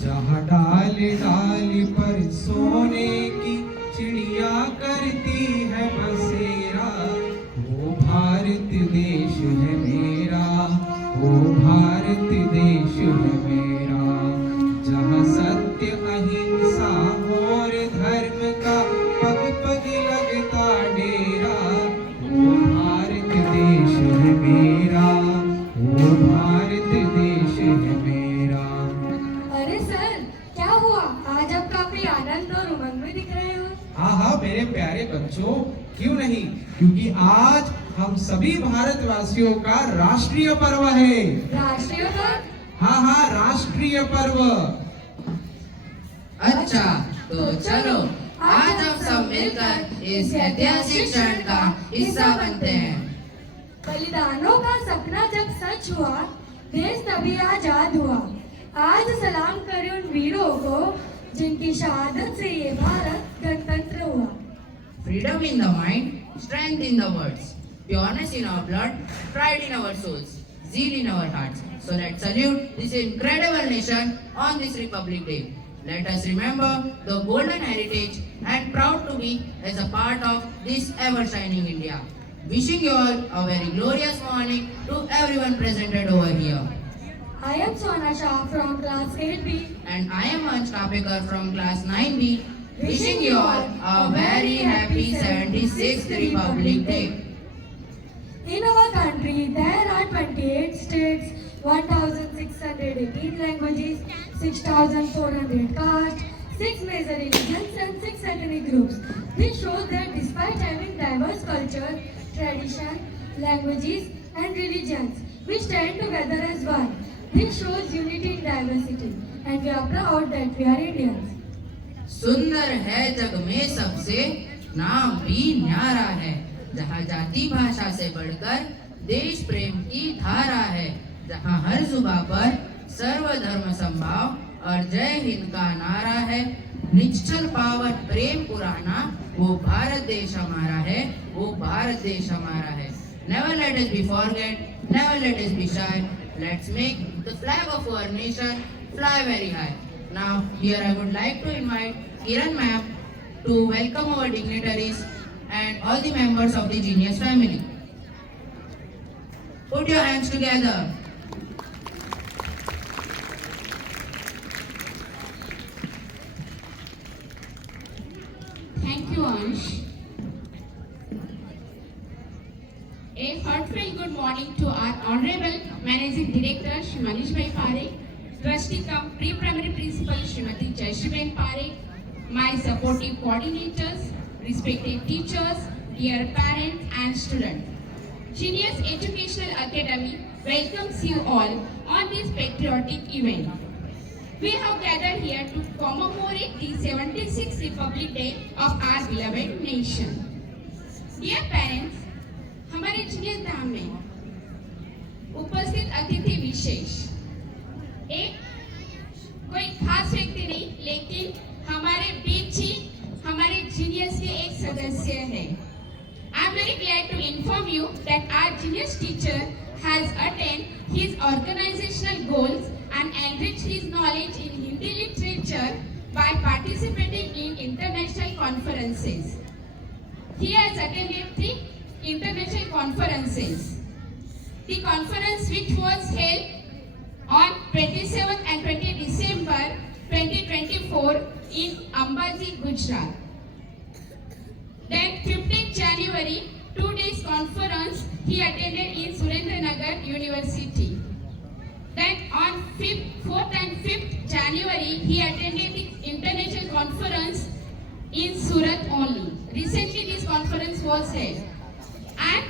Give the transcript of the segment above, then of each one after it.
जहाँ डाल डाल पर सोने की चिड़िया करती है बसेरा, वो भारत देश है मेरा, वो भारत देश है मेरा। जहाँ सत्य अहिंसा और धर्म का पग पग लगता डेरा, वो भारत देश है मेरा, वो भारत देश है मेरा। अरे सर, क्या हुआ? आज आप काफी आनंद और उमंग में दिख रहे हो। हाँ हाँ मेरे प्यारे बच्चों, क्यों नहीं, क्योंकि आज हम सभी भारतवासियों का राष्ट्रीय पर्व है। राष्ट्रीय पर्व? हाँ हाँ, राष्ट्रीय पर्व। अच्छा, तो चलो आज हम सब मिलकर इस ऐतिहासिक क्षण का हिस्सा बनते हैं। बलिदानों का सपना जब सच हुआ, देश तभी आजाद हुआ। आज सलाम करें उन वीरों को जिनकी शहादत से ये भारत गणतंत्र हुआ। Freedom in the mind, strength in the words, pureness in our blood, pride in our souls, zeal in our hearts. So let's salute this incredible nation on this Republic Day. Let us remember the golden heritage and proud to be as a part of this ever-shining India. Wishing you all a very glorious morning to everyone presented over here. I am Sona Shah from class 8B. And I am Ansh Kapekar from class 9B. Wishing you all a very happy 76th Republic Day. In our country, there are 28 states, 1,618 languages, 6,400 castes, 6 major religions and 6 ethnic groups. This shows that despite having diverse culture, tradition, languages and religions, we stand together as one. This shows unity in diversity and we are proud that we are Indians. सुंदर है जग में सबसे नाम भी न्यारा है, जहाँ जाति भाषा से बढ़कर देश प्रेम की धारा है, जहाँ हर जुबा पर सर्वधर्म समभाव और जय हिंद का नारा है। निश्चल पावन प्रेम पुराना, वो भारत देश हमारा है, वो भारत देश हमारा है। Never let us be forget, never let us be shy. Let's make the flag of our nation fly very high. Now, here I would like to invite Kiran ma'am to welcome our dignitaries and all the members of the Genius family. Put your hands together. Thank you, Ansh. A heartfelt good morning to our Honorable Managing Director, Shri Manish Bhai Parekh, Trustee cum Pre-Primary Principal, Srimati Jayashree Parekh, my supportive coordinators, respected teachers, dear parents and students. Genius Educational Academy welcomes you all on this patriotic event. We have gathered here to commemorate the 76th Republic Day of our beloved nation. Dear parents, हमारे genius धाम में उपस्थित अतिथि विशेष एक कोई खास व्यक्ति नहीं, लेकिन हमारे बीच ही हमारे जीनियस के एक सदस्य है। I am very glad to inform you that our genius teacher has attained his organizational goals and enriched his knowledge in Hindi literature by participating in international conferences. He has attended 3 international conferences. The conference which was held on 27th and 20th December 2024 in Ambaji, Gujarat. Then 15th January, 2 days conference he attended in Surendranagar University. Then on 4th and 5th January, he attended the international conference in Surat only. Recently this conference was held. And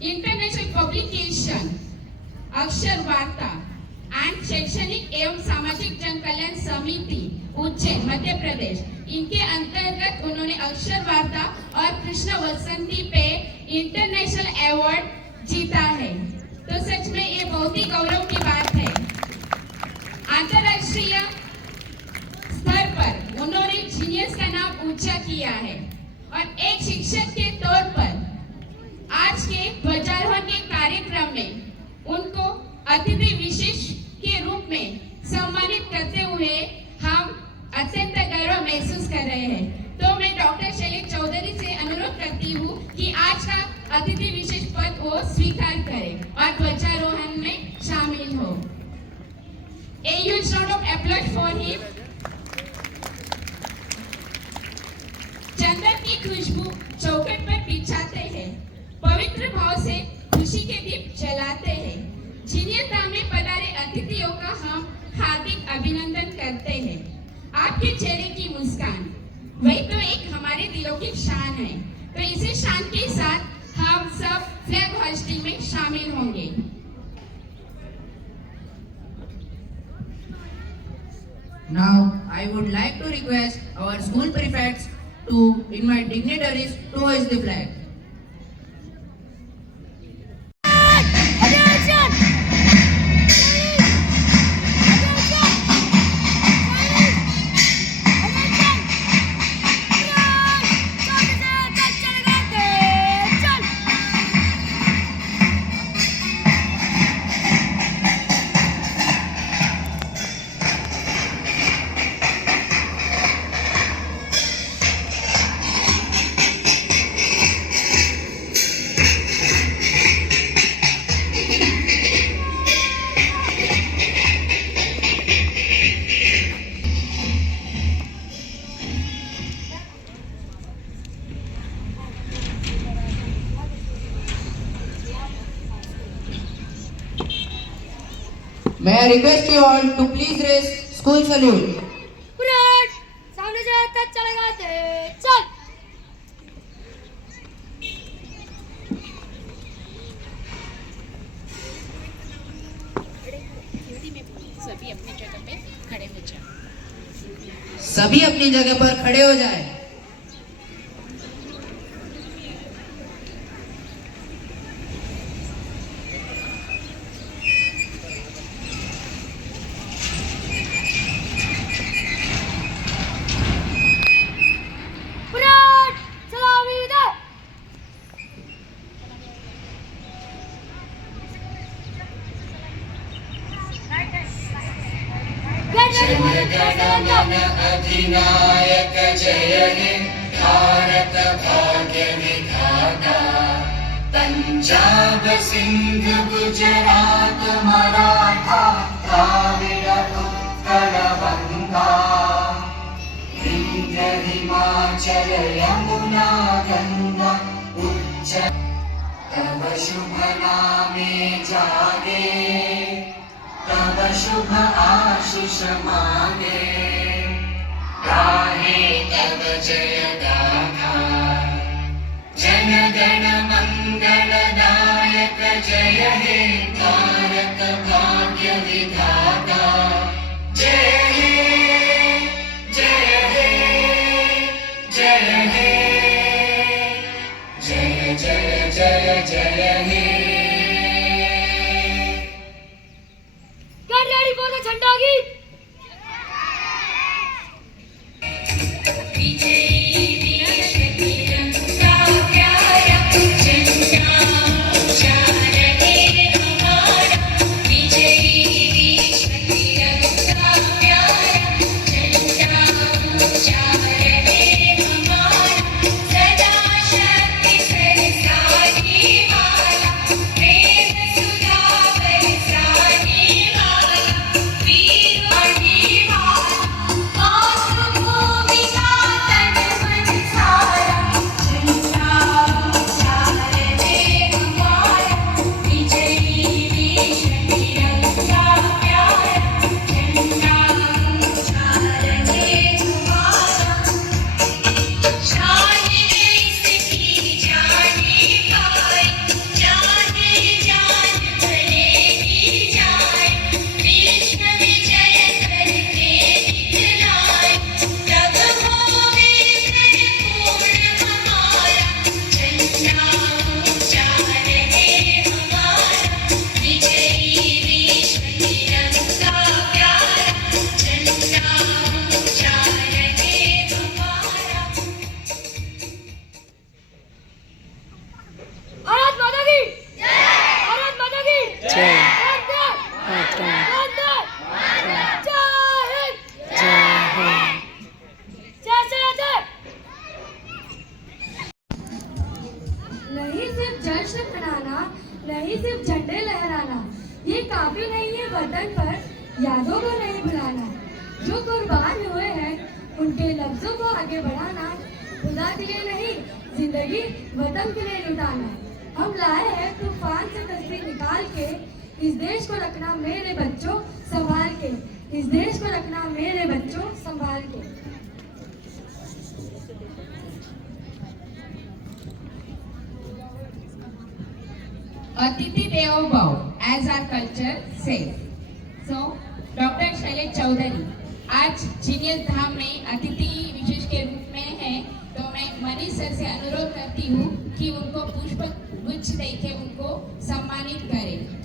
international publication अक्षर वार्ता and शैक्षणिक एवं सामाजिक जन कल्याण समिति उज्जैन मध्य प्रदेश, इनके अंतर्गत उन्होंने अक्षर वार्ता और कृष्ण वसंती पे इंटरनेशनल अवार्ड जीता है। तो सच में ये बहुत ही गौरव की बात है। अंतरराष्ट्रीय स्तर पर उन्होंने जीनियस का नाम ऊंचा किया है और एक शिक्षक के तौर पर आज के ध्वजारोहण के कार्यक्रम में उनको अतिथि विशेष के रूप में सम्मानित कर A huge round of applause for him. चंदन की खुशबू चौखट पर बिछाते हैं, पवित्र भाव से खुशी के दीप जलाते हैं। झिनियता में पधारे अतिथियों का हम हार्दिक अभिनंदन करते हैं। आपके चेहरे की मुस्कान वही तो एक हमारे दिलों की शान है। तो इसी शान के साथ हम सब फ्लैग होस्टिंग में शामिल होंगे। Now, I would like to request our school prefects to invite dignitaries to hoist the flag. May I request you all to please raise school salute. उलट, सामने जाए तक चलेगा ते चल। सभी अपनी जगह पे खड़े हो जाएं। सभी अपनी जगह पर खड़े हो जाएं। उलट, सलामी दे। अधिनायक जय हे भारत भाग्य विधाता पंजाब सिंध गुजरात मराठा द्राविड उत्कल बंगा विंध्य हिमाचल यमुना गंगा उच्च तव शुभ नामे जागे तब शुभ आशीष मांगे गाहे तब जय गाथा जन गण मंगल दायक जय हे भारत भाग्य विधाता जय हे जय हे जय हे जय जय जय जय हे Get ready for the झंडा गीत। भारत माता की जय। भारत माता की जय। वंदे वंदे जय हिंद जय हिंद। नहीं सिर्फ जश्न मनाना, नहीं सिर्फ झंडे लहराना, ये काफी नहीं है वतन पर यादों को जो कुर्बान हुए हैं उनके लफ्जों को आगे बढ़ाना, खुदा के लिए नहीं जिंदगी वतन के लिए लुटाना। हम लाए हैं तूफान से तस्वीर निकाल के, इस देश को रखना मेरे बच्चों संभाल के, इस देश को रखना मेरे बच्चों संभाल के। Atiti Deo Bhav, as our culture says. So, doctor Shailesh Chaudhary आज जीनियस धाम में अतिथि विशेष के रूप में है, तो मैं मनीष सर से अनुरोध करती हूँ कि उनको पुष्प गुच्छ देके उनको सम्मानित करें।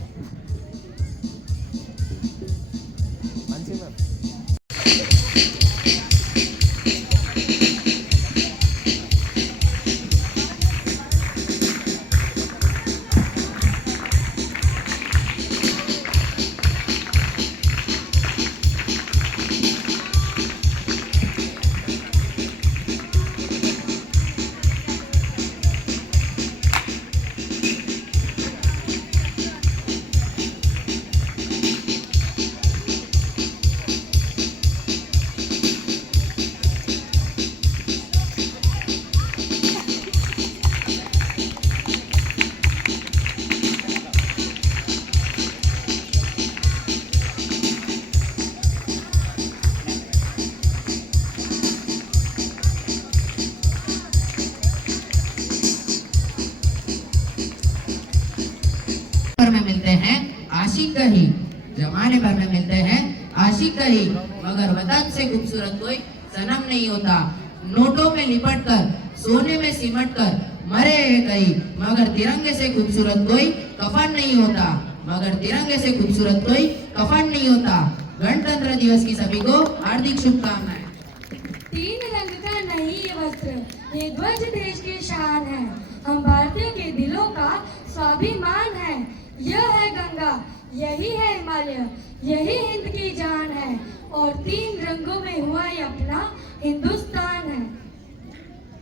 में मिलते हैं आशिक कहीं, जमाने भर में मिलते हैं आशिक कहीं, मगर वतन से खूबसूरत कोई सनम नहीं होता। नोटों में लिपट कर, सोने में सिमट कर मरे हैं कहीं, मगर तिरंगे से खूबसूरत कोई कफन नहीं होता, मगर तिरंगे से खूबसूरत कोई कफन नहीं होता। गणतंत्र दिवस की सभी को हार्दिक शुभकामनाएं। तीन रंग का नहीं ये वस्त्र, ये ध्वज देश की शान है, हम भारतीयों के दिलों का स्वाभिमान है। यह है गंगा, यही है हिमालय, यही हिंद की जान है, और तीन रंगों में हुआ ये अपना हिंदुस्तान है।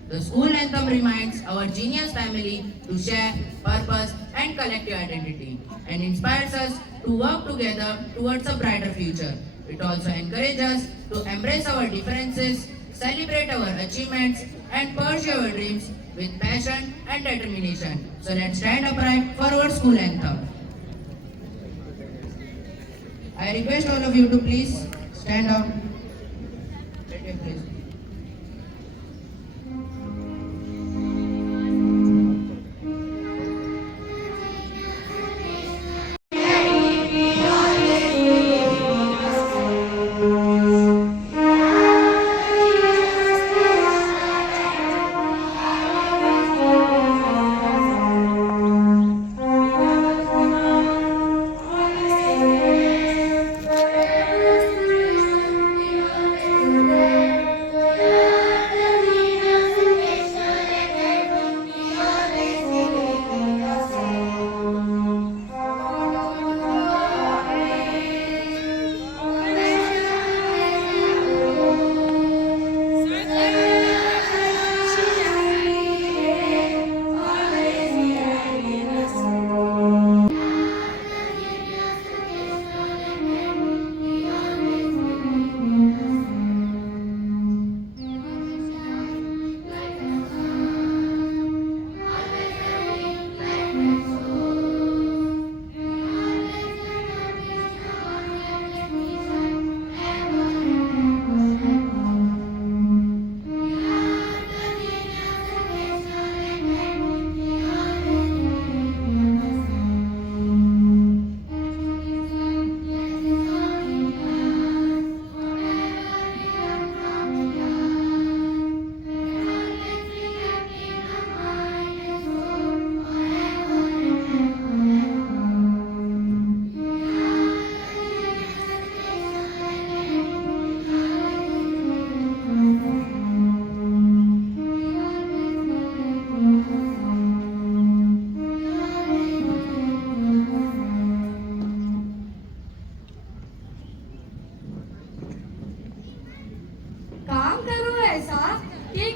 The school anthem reminds our genius family to share purpose and collective identity, and inspires us to work together towards a brighter future. It also encourages us to embrace our differences, celebrate our achievements, and pursue our dreams with passion and determination. So let's stand upright for our school anthem. I request all of you to please stand up. Please.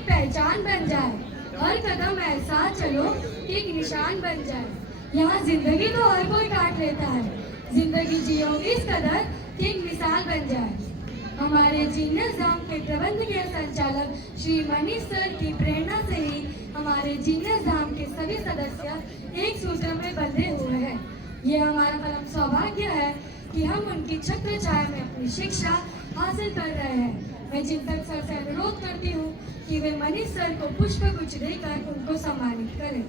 पहचान बन जाए, हर कदम ऐसा चलो कि एक निशान बन जाए। यहाँ जिंदगी तो हर कोई काट लेता है, जिंदगी जियो इस कदर कि एक मिसाल बन जाए। हमारे जीनियस धाम के प्रबंधकीय संचालक श्री मनीष सर की प्रेरणा से ही हमारे जीनियस धाम के सभी सदस्य एक सूत्र में बंधे हुए हैं। ये हमारा परम सौभाग्य है कि हम उनकी छत्र छाया में अपनी शिक्षा हासिल कर रहे हैं। मैं चिंतक सर से अनुरोध करती हूँ कि वे मनीष सर को पुष्प गुच्छ देकर उनको सम्मानित करें।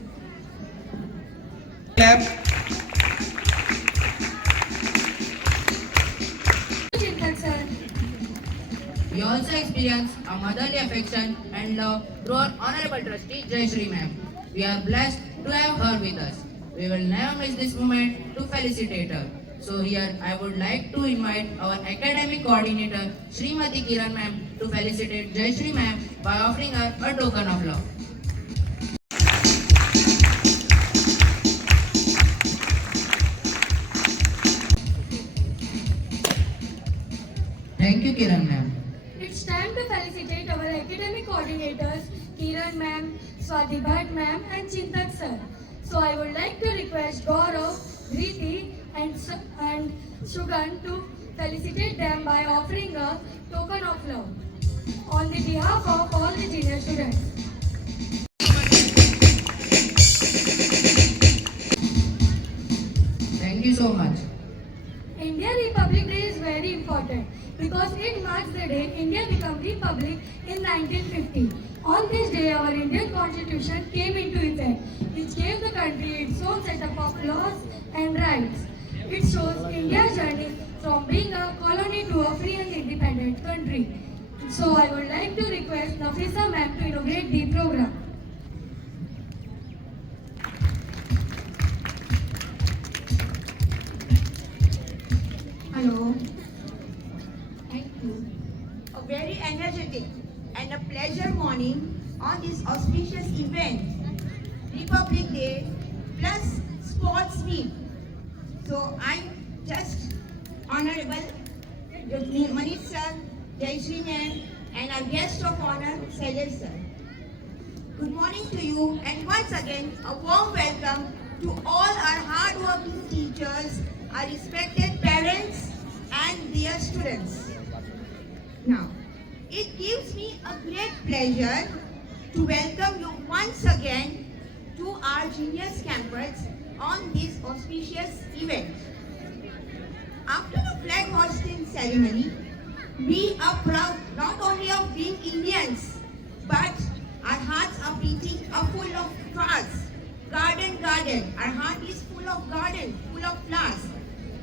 चिंतक sir, We also experience a motherly affection and love through our honorable trustee Jayashree ma'am. We are blessed to have her with us. We will never miss this moment to felicitate her. So here I would like to invite our academic coordinator Srimati Kiran ma'am to felicitate Jayashree ma'am by offering her a token of love. Thank you Kiran ma'am. it's time to felicitate our academic coordinators Kiran ma'am, Swati Bhatt ma'am and Chintak sir. So I would like to request Gaurav, Riti and Sugan to felicitate them by offering a token of love on the behalf of all the junior students. Thank you so much. Indian Republic Day is very important because it marks the day India became republic in 1950. On this day, our Indian Constitution came into effect, which gave the country its own set of laws and rights. It shows India's journey from being a colony to a free and independent country. So I would like to request Nafisa ma'am to inaugurate the program. Hello. Thank you. A very energetic and a pleasure morning on this auspicious event, Republic Day plus sports meet. So I'm just honorable Manish sir, Jayashree ma'am, and our guest of honor, Sailesh sir. Good morning to you, and once again a warm welcome to all our hard-working teachers, our respected parents, and dear students. Now, it gives me a great pleasure to welcome you once again to our Genius campus on this auspicious event. After the flag hoisting ceremony, we are proud not only of being Indians, but our hearts are beating are full of flowers. Garden. Our heart is full of garden, full of flowers.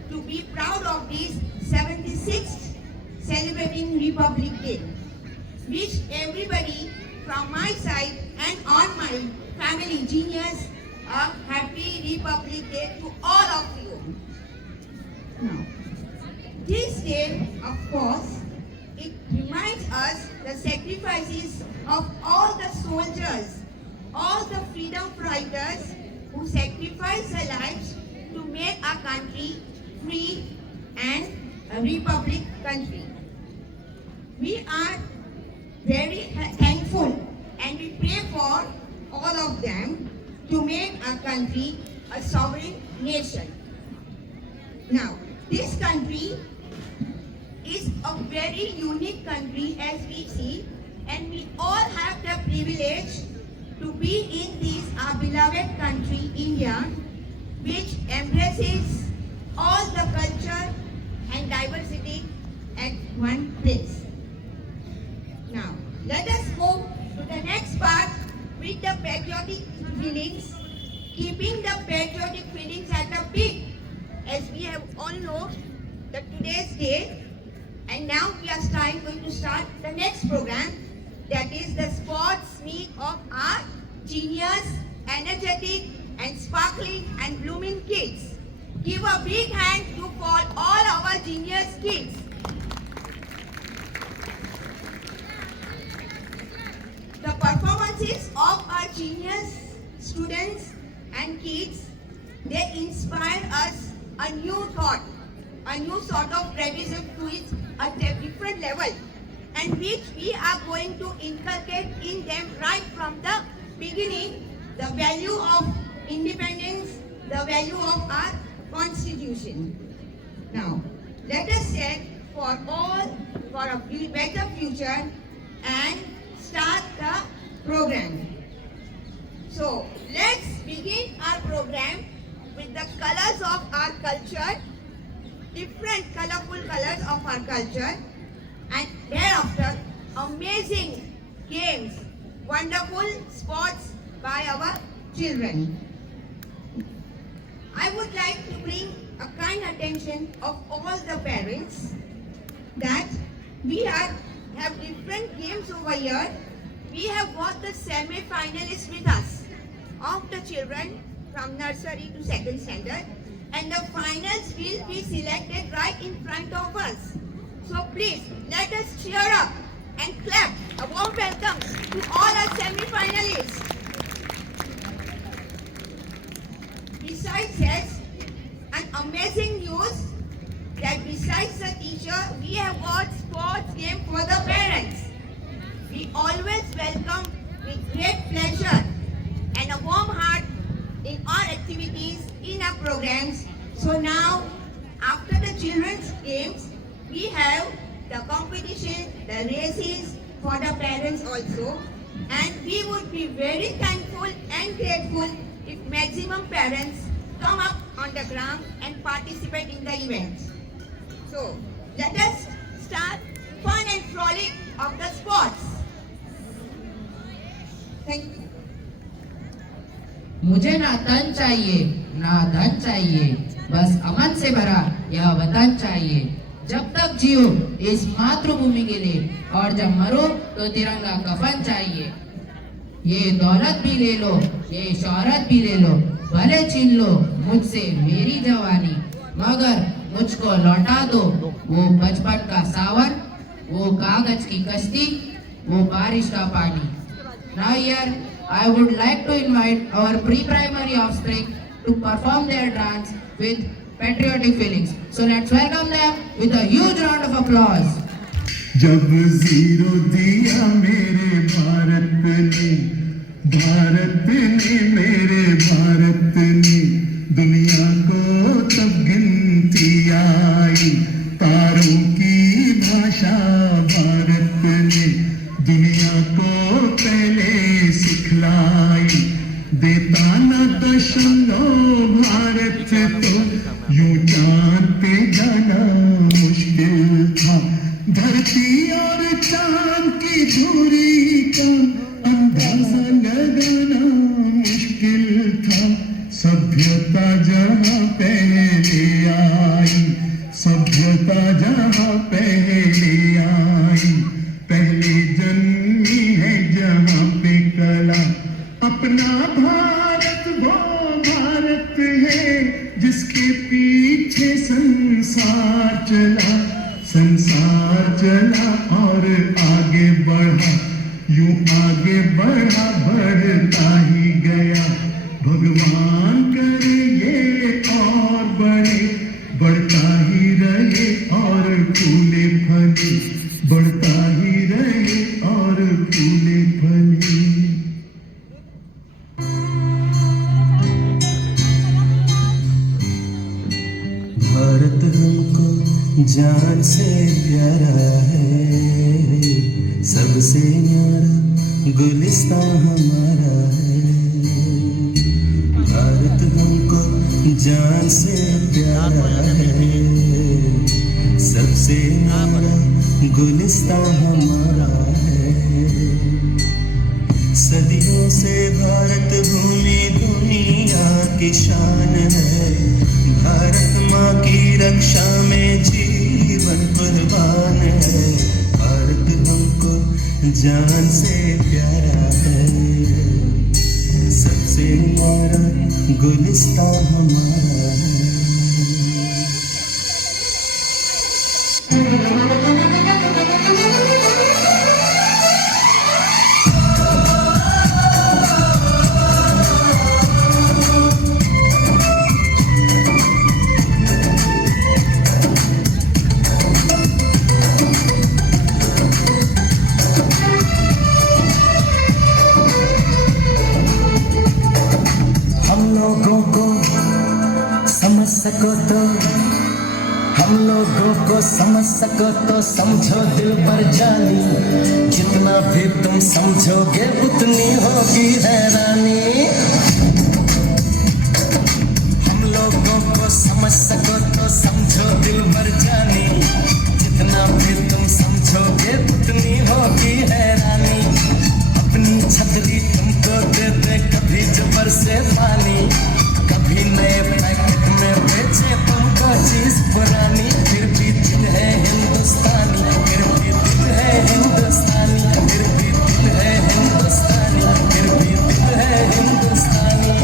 To be proud of this 76th celebrating Republic Day. Wish everybody from my side and on my family Genius a happy Republic Day to all of you. Now, this day, of course, it reminds us the sacrifices of all the soldiers, all the freedom fighters who sacrificed their lives to make our country free and a republic country. We are very thankful and we pray for all of them to make our country a sovereign nation. Now, this country is a very unique country as we see, and we all have the privilege to be in this our beloved country, India, which embraces all the culture and diversity at one place. Now, let us move to the next part with the patriotic feelings, keeping the patriotic feelings at the peak, as we have all know that today's day, and now we are going to start the next program, that is the sports meet of our genius, energetic and sparkling and blooming kids. Give a big hand to all our genius kids. The performances of our genius students and kids, they inspire us a new thought, a new sort of tradition to it at a different level, and which we are going to inculcate in them right from the beginning, the value of independence, the value of our constitution. Now, let us say for all for a better future and start the program. So let's begin our program with the colors of our culture, different colorful colors of our culture, and thereafter amazing games, wonderful sports by our children. I would like to bring a kind attention of all the parents that we have different games over here. We have got the semi-finalists with us of the children from nursery to second standard, and the finals will be selected right in front of us. So please let us cheer up and clap a warm welcome to all our semi-finalists. Besides this, an amazing news that besides the teacher, we have got sports game for the parents. We always welcome with great pleasure and a warm heart in our activities, in our programs. So now, after the children's games, we have the competition, the races for the parents also. And we would be very thankful and grateful if maximum parents come up on the ground and participate in the event. So, let us start fun and frolic of the sports. Thank you. मुझे ना तन चाहिए ना धन चाहिए, बस अमन से भरा यह वतन चाहिए। जब तक जियो इस मातृभूमि के लिए, और जब मरो तो तिरंगा कफन चाहिए। ये दौलत भी ले लो, ये शोहरत भी ले लो, भले छीन लो मुझसे मेरी जवानी, मगर मुझको लौटा दो वो बचपन का सावन, वो कागज की कश्ती, वो बारिश का पानी। Now here I would like to invite our pre-primary offspring to perform their dance with patriotic feelings. So let's welcome them with a huge round of applause. जब जीरो दिया मेरे भारत ने, भारत ने मेरे भारत ने, दुनिया को तब गिनती आई, तारों की भाषा भारत ने दुनिया को पहले सिखलाई। देता न दशनों भारत तो यूं चांद पे जाना मुश्किल था। धरती और चांद की दूरी का अंदाजा लगाना मुश्किल था। सभ्यता जहाँ पहले आई, सभ्यता जहाँ पहले आई, पहले जन्मी है जहाँ पे कला। अपना भारत वो भारत है जिसके पीछे संसार चला, संसार चला और आगे बढ़ा, यूं आगे बढ़ा बढ़ता ही गया। भगवान करे ये और बढ़े, बढ़ता ही रहे और फूले फले, बढ़ता ही रहे और फूले फले। भारत हमको जान से प्यारा है, सबसे न्यारा गुलिस्तां हमारा है। भारत हमको जान से प्यारा है, सबसे न्यारा गुलिस्तां हमारा है। सदियों से भारत भूमि दुनिया की शान है। भारत माँ की रक्षा में जीवन कुर्बान है। भारत हमको जान से प्यारा है, सबसे न्यारा गुलिस्तां हमारा है। सको तो हम लोग लोगों को समझ सको तो समझो दिल भर जानी, जितना भी तुम समझोगे उतनी होगी हैरानी। हम लोगों को समझ सको तो समझो दिल भर जानी, जितना भी तुम समझोगे उतनी होगी हैरानी। अपनी छतरी तुमको दे दे कभी जबर से पानी, कभी नए पैकेट में बेचे तुमको चीज पुरानी, फिर भी दिल है हिंदुस्तानी, फिर भी दिल है हिंदुस्तानी, फिर भी दिल है हिंदुस्तानी, फिर भी दिल है हिंदुस्तानी।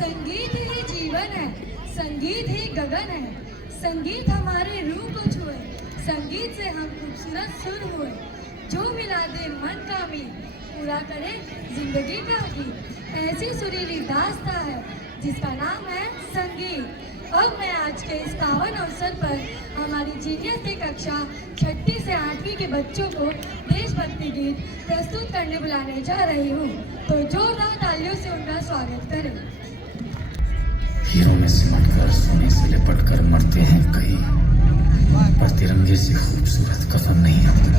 संगीत ही जीवन है, संगीत ही गगन है, संगीत हमारे रूह को छुए, संगीत से हम खूबसूरत सुर हुए, जो मिला दे मन का मीत, पूरा करे जिंदगी का गीत। ऐसी सुरीली दास्तां है जिसका नाम है संगीत। अब मैं आज के इस पावन अवसर पर हमारी जीनियस की कक्षा 6ठी से 8वीं के बच्चों को देशभक्ति गीत प्रस्तुत करने बुलाने जा रही हूँ, तो जोरदार तालियों से उनका स्वागत करें। हीरों में सिमट कर सोने से लिपट कर मरते हैं कई, पर तिरंगे से खूबसूरत कफन नहीं होता।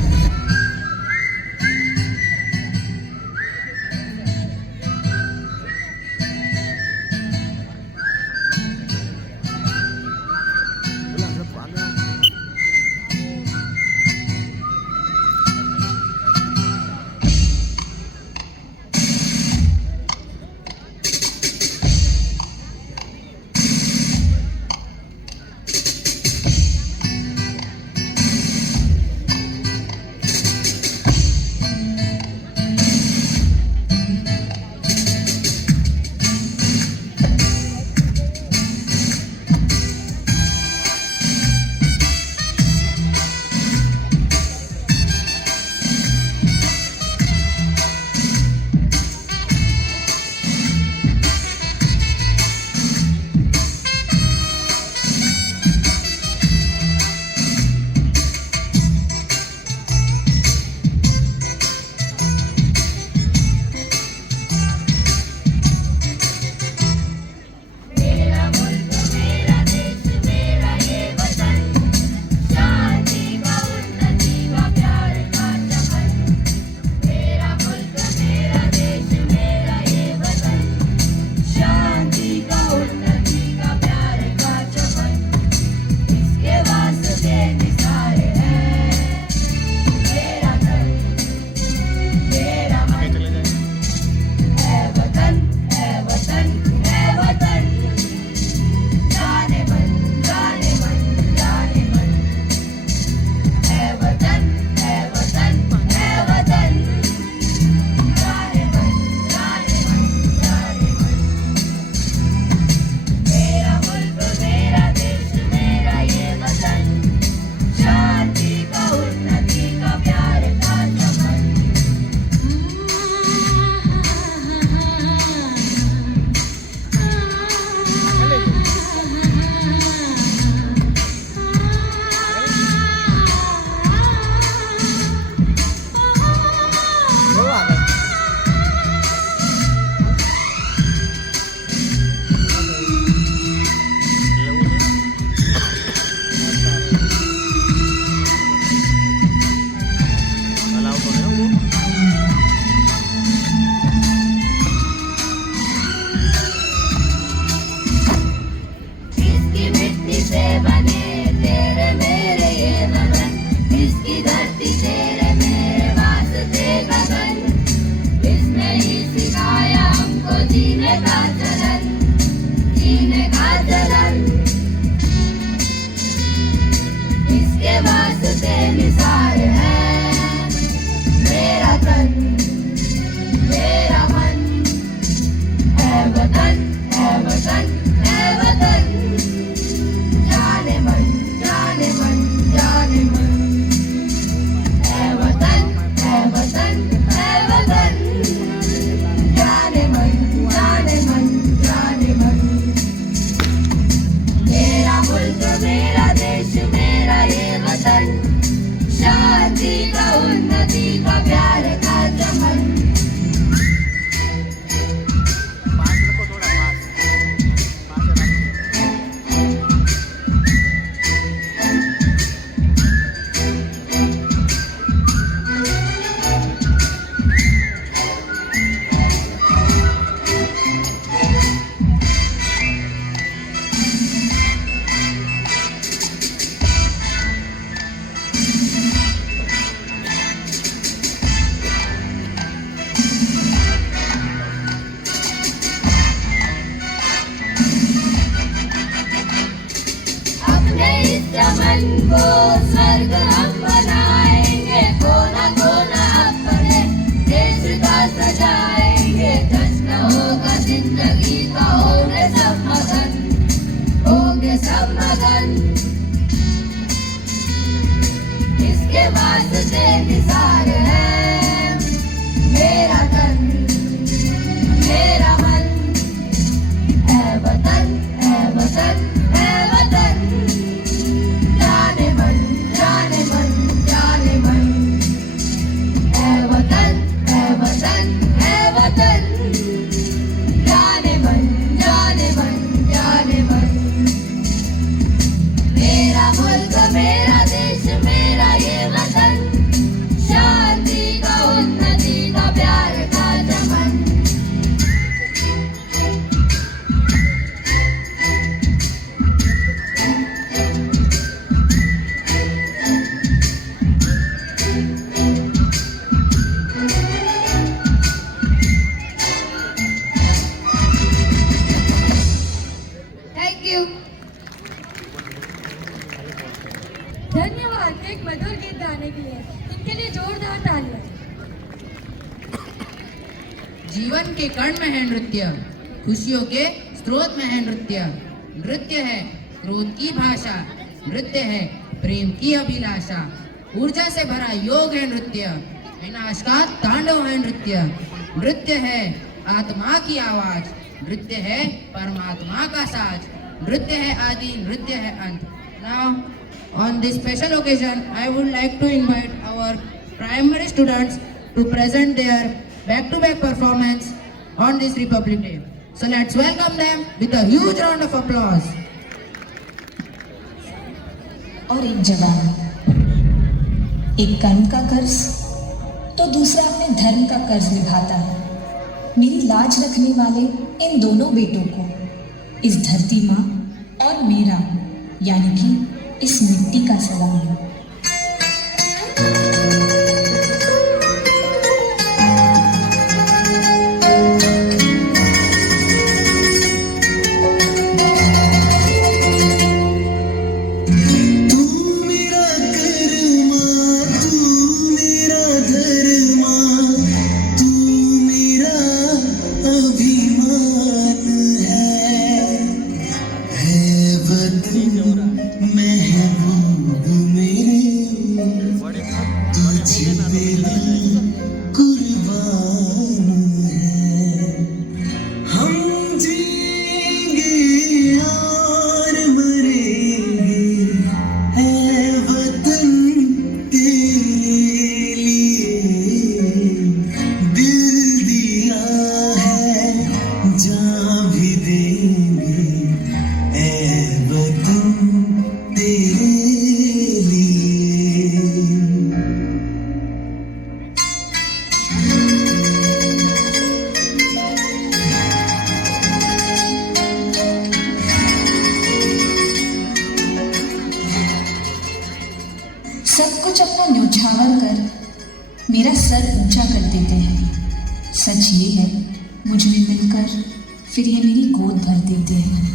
जीने का चलन, जीने का चलन, इसके वास्ते निसार है मेरा तन, मेरा मन, है वतन, है वतन, है वतन, जाने मन, जाने मन, जाने मन, है वतन, है वतन, है वतन, जाने मन, जाने मन, जाने मन, मेरा मुल्क, मेरा देश, मेरा ये वतन, शांति का, उन्नति का, प्यार का चमन। अपने इस चमन को स्वर्ग हम बनाएंगे, कोना कोना अपने देश का सजाएंगे, जश्न होगा जिंदगी का, होंगे सब मगन, होंगे सब मगन, इसके वास्ते निसार है मेरा तन, मेरा मन, है वतन, है वतन, है वतन, जाने मन, जाने मन, जाने मन, है वतन, है वतन, है वतन, जाने मन, जाने मन, जाने मन, मेरा मुल्क, मेरा देश, मेरा ये वतन, शांति का, उन्नति का, प्यार का चमन। Thank you. धन्यवाद एक मधुर गीत गाने के लिए, इनके लिए जोरदार तालियां। जीवन के कण में है नृत्य, खुशियों के स्रोत में है नृत्य, नृत्य है क्रोध की भाषा, नृत्य है प्रेम की अभिलाषा, ऊर्जा से भरा योग है नृत्य, विनाश का तांडव है नृत्य, नृत्य है आत्मा की आवाज, नृत्य है परमात्मा का साज, नृत्य है आदि, नृत्य है अंत। Now on this special occasion I would like to invite our primary students to present their back-to-back performance on this Republic Day. So let's welcome them with a huge round of applause. और एक जवान, एक कर्म का कर्ज तो दूसरा अपने धर्म का कर्ज निभाता है। मेरी लाज रखने वाले इन दोनों बेटों को इस धरती माँ और मेरा यानी कि इस मिट्टी का सलाम। न्यौछावर कर मेरा सर ऊंचा कर देते हैं। सच ये है मुझ में मिलकर फिर ये मेरी गोद भर देते हैं।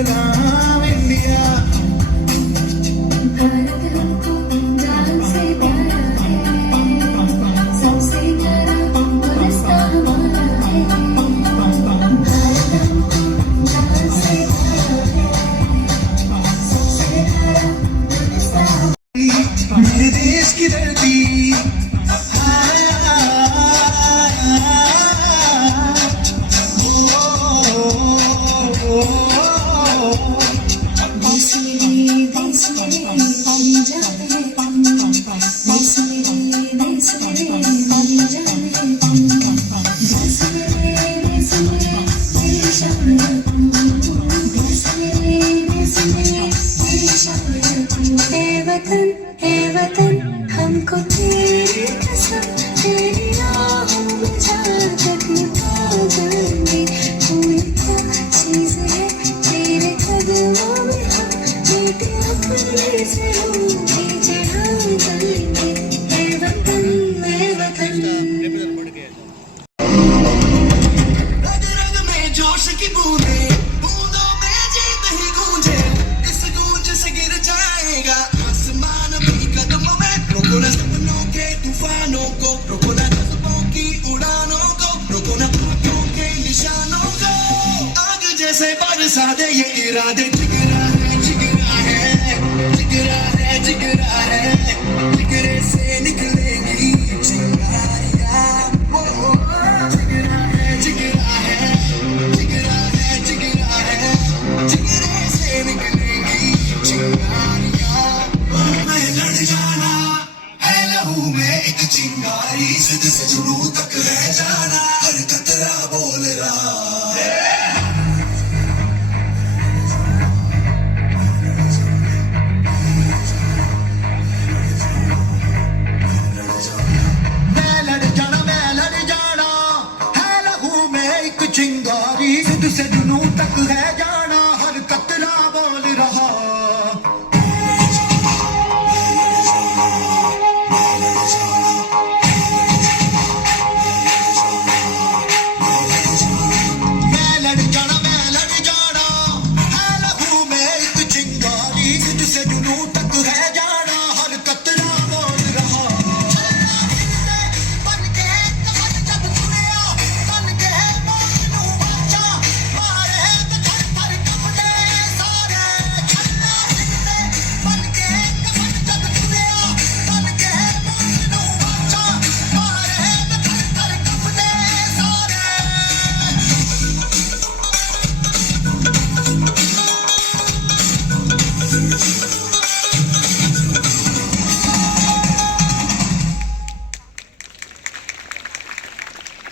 सलाम इंडिया। भारत हमको जान से प्यारा है, सबसे प्यारा गुलिस्तान हमारा है। भारत हमको जान से प्यारा है, सबसे प्यारा गुलिस्तान। मेरे देश की धरती वतन हमको तेरी कसम, तेरी राहों में जाकर लुटा जाएंगे। कोई क्या चीज़ है तेरे कदमों में, हम बेटे अपने से होके चढ़ा जाएंगे। हे वतन मैं वतन। रग रग में जोश की बूंदे, बूंदों में जीत ही गूंजे। इस गूंज से गिर जाएगा आसमान भी कदमों में। रोको न सपनों के तूफानों को, रोको न जज्बों की उड़ानों को, रोको न आँखों के निशानों को। आग जैसे बरसा दे ये इरादे। जिगरा है जिगरा है जिगरा है जिगरा है, जिगरे से निकलेगी चिंगारियाँ। जिगरा है जिगरा है जिगरा है जिगरा है, जिगरे से निकलेगी चिंगारियाँ। मैं लड़ जाना है लहू में एक चिंगारी, सिद्ध से जुनू तक रह जाना, हर कतरा बोल रहा। मैं लड़ जाना है लहू में एक चिंगारी, सिद्ध से जुनू तक है जाना, हर कतरा बोल रहा। मैं लड़ जाना है लहू में एक चिंगारी, सिद्ध से जुनू तक है जाना, हर कतरा बोल रहा। बन के कमर जब तुरिया, बन के मौत नू बाचा, मारे तो थर थर कंबदे सारे। छल्ला सिंधे बन के कमर जब तुरिया, बन के मौत नू बाचा, मारे तो थर थर कंबदे सारे।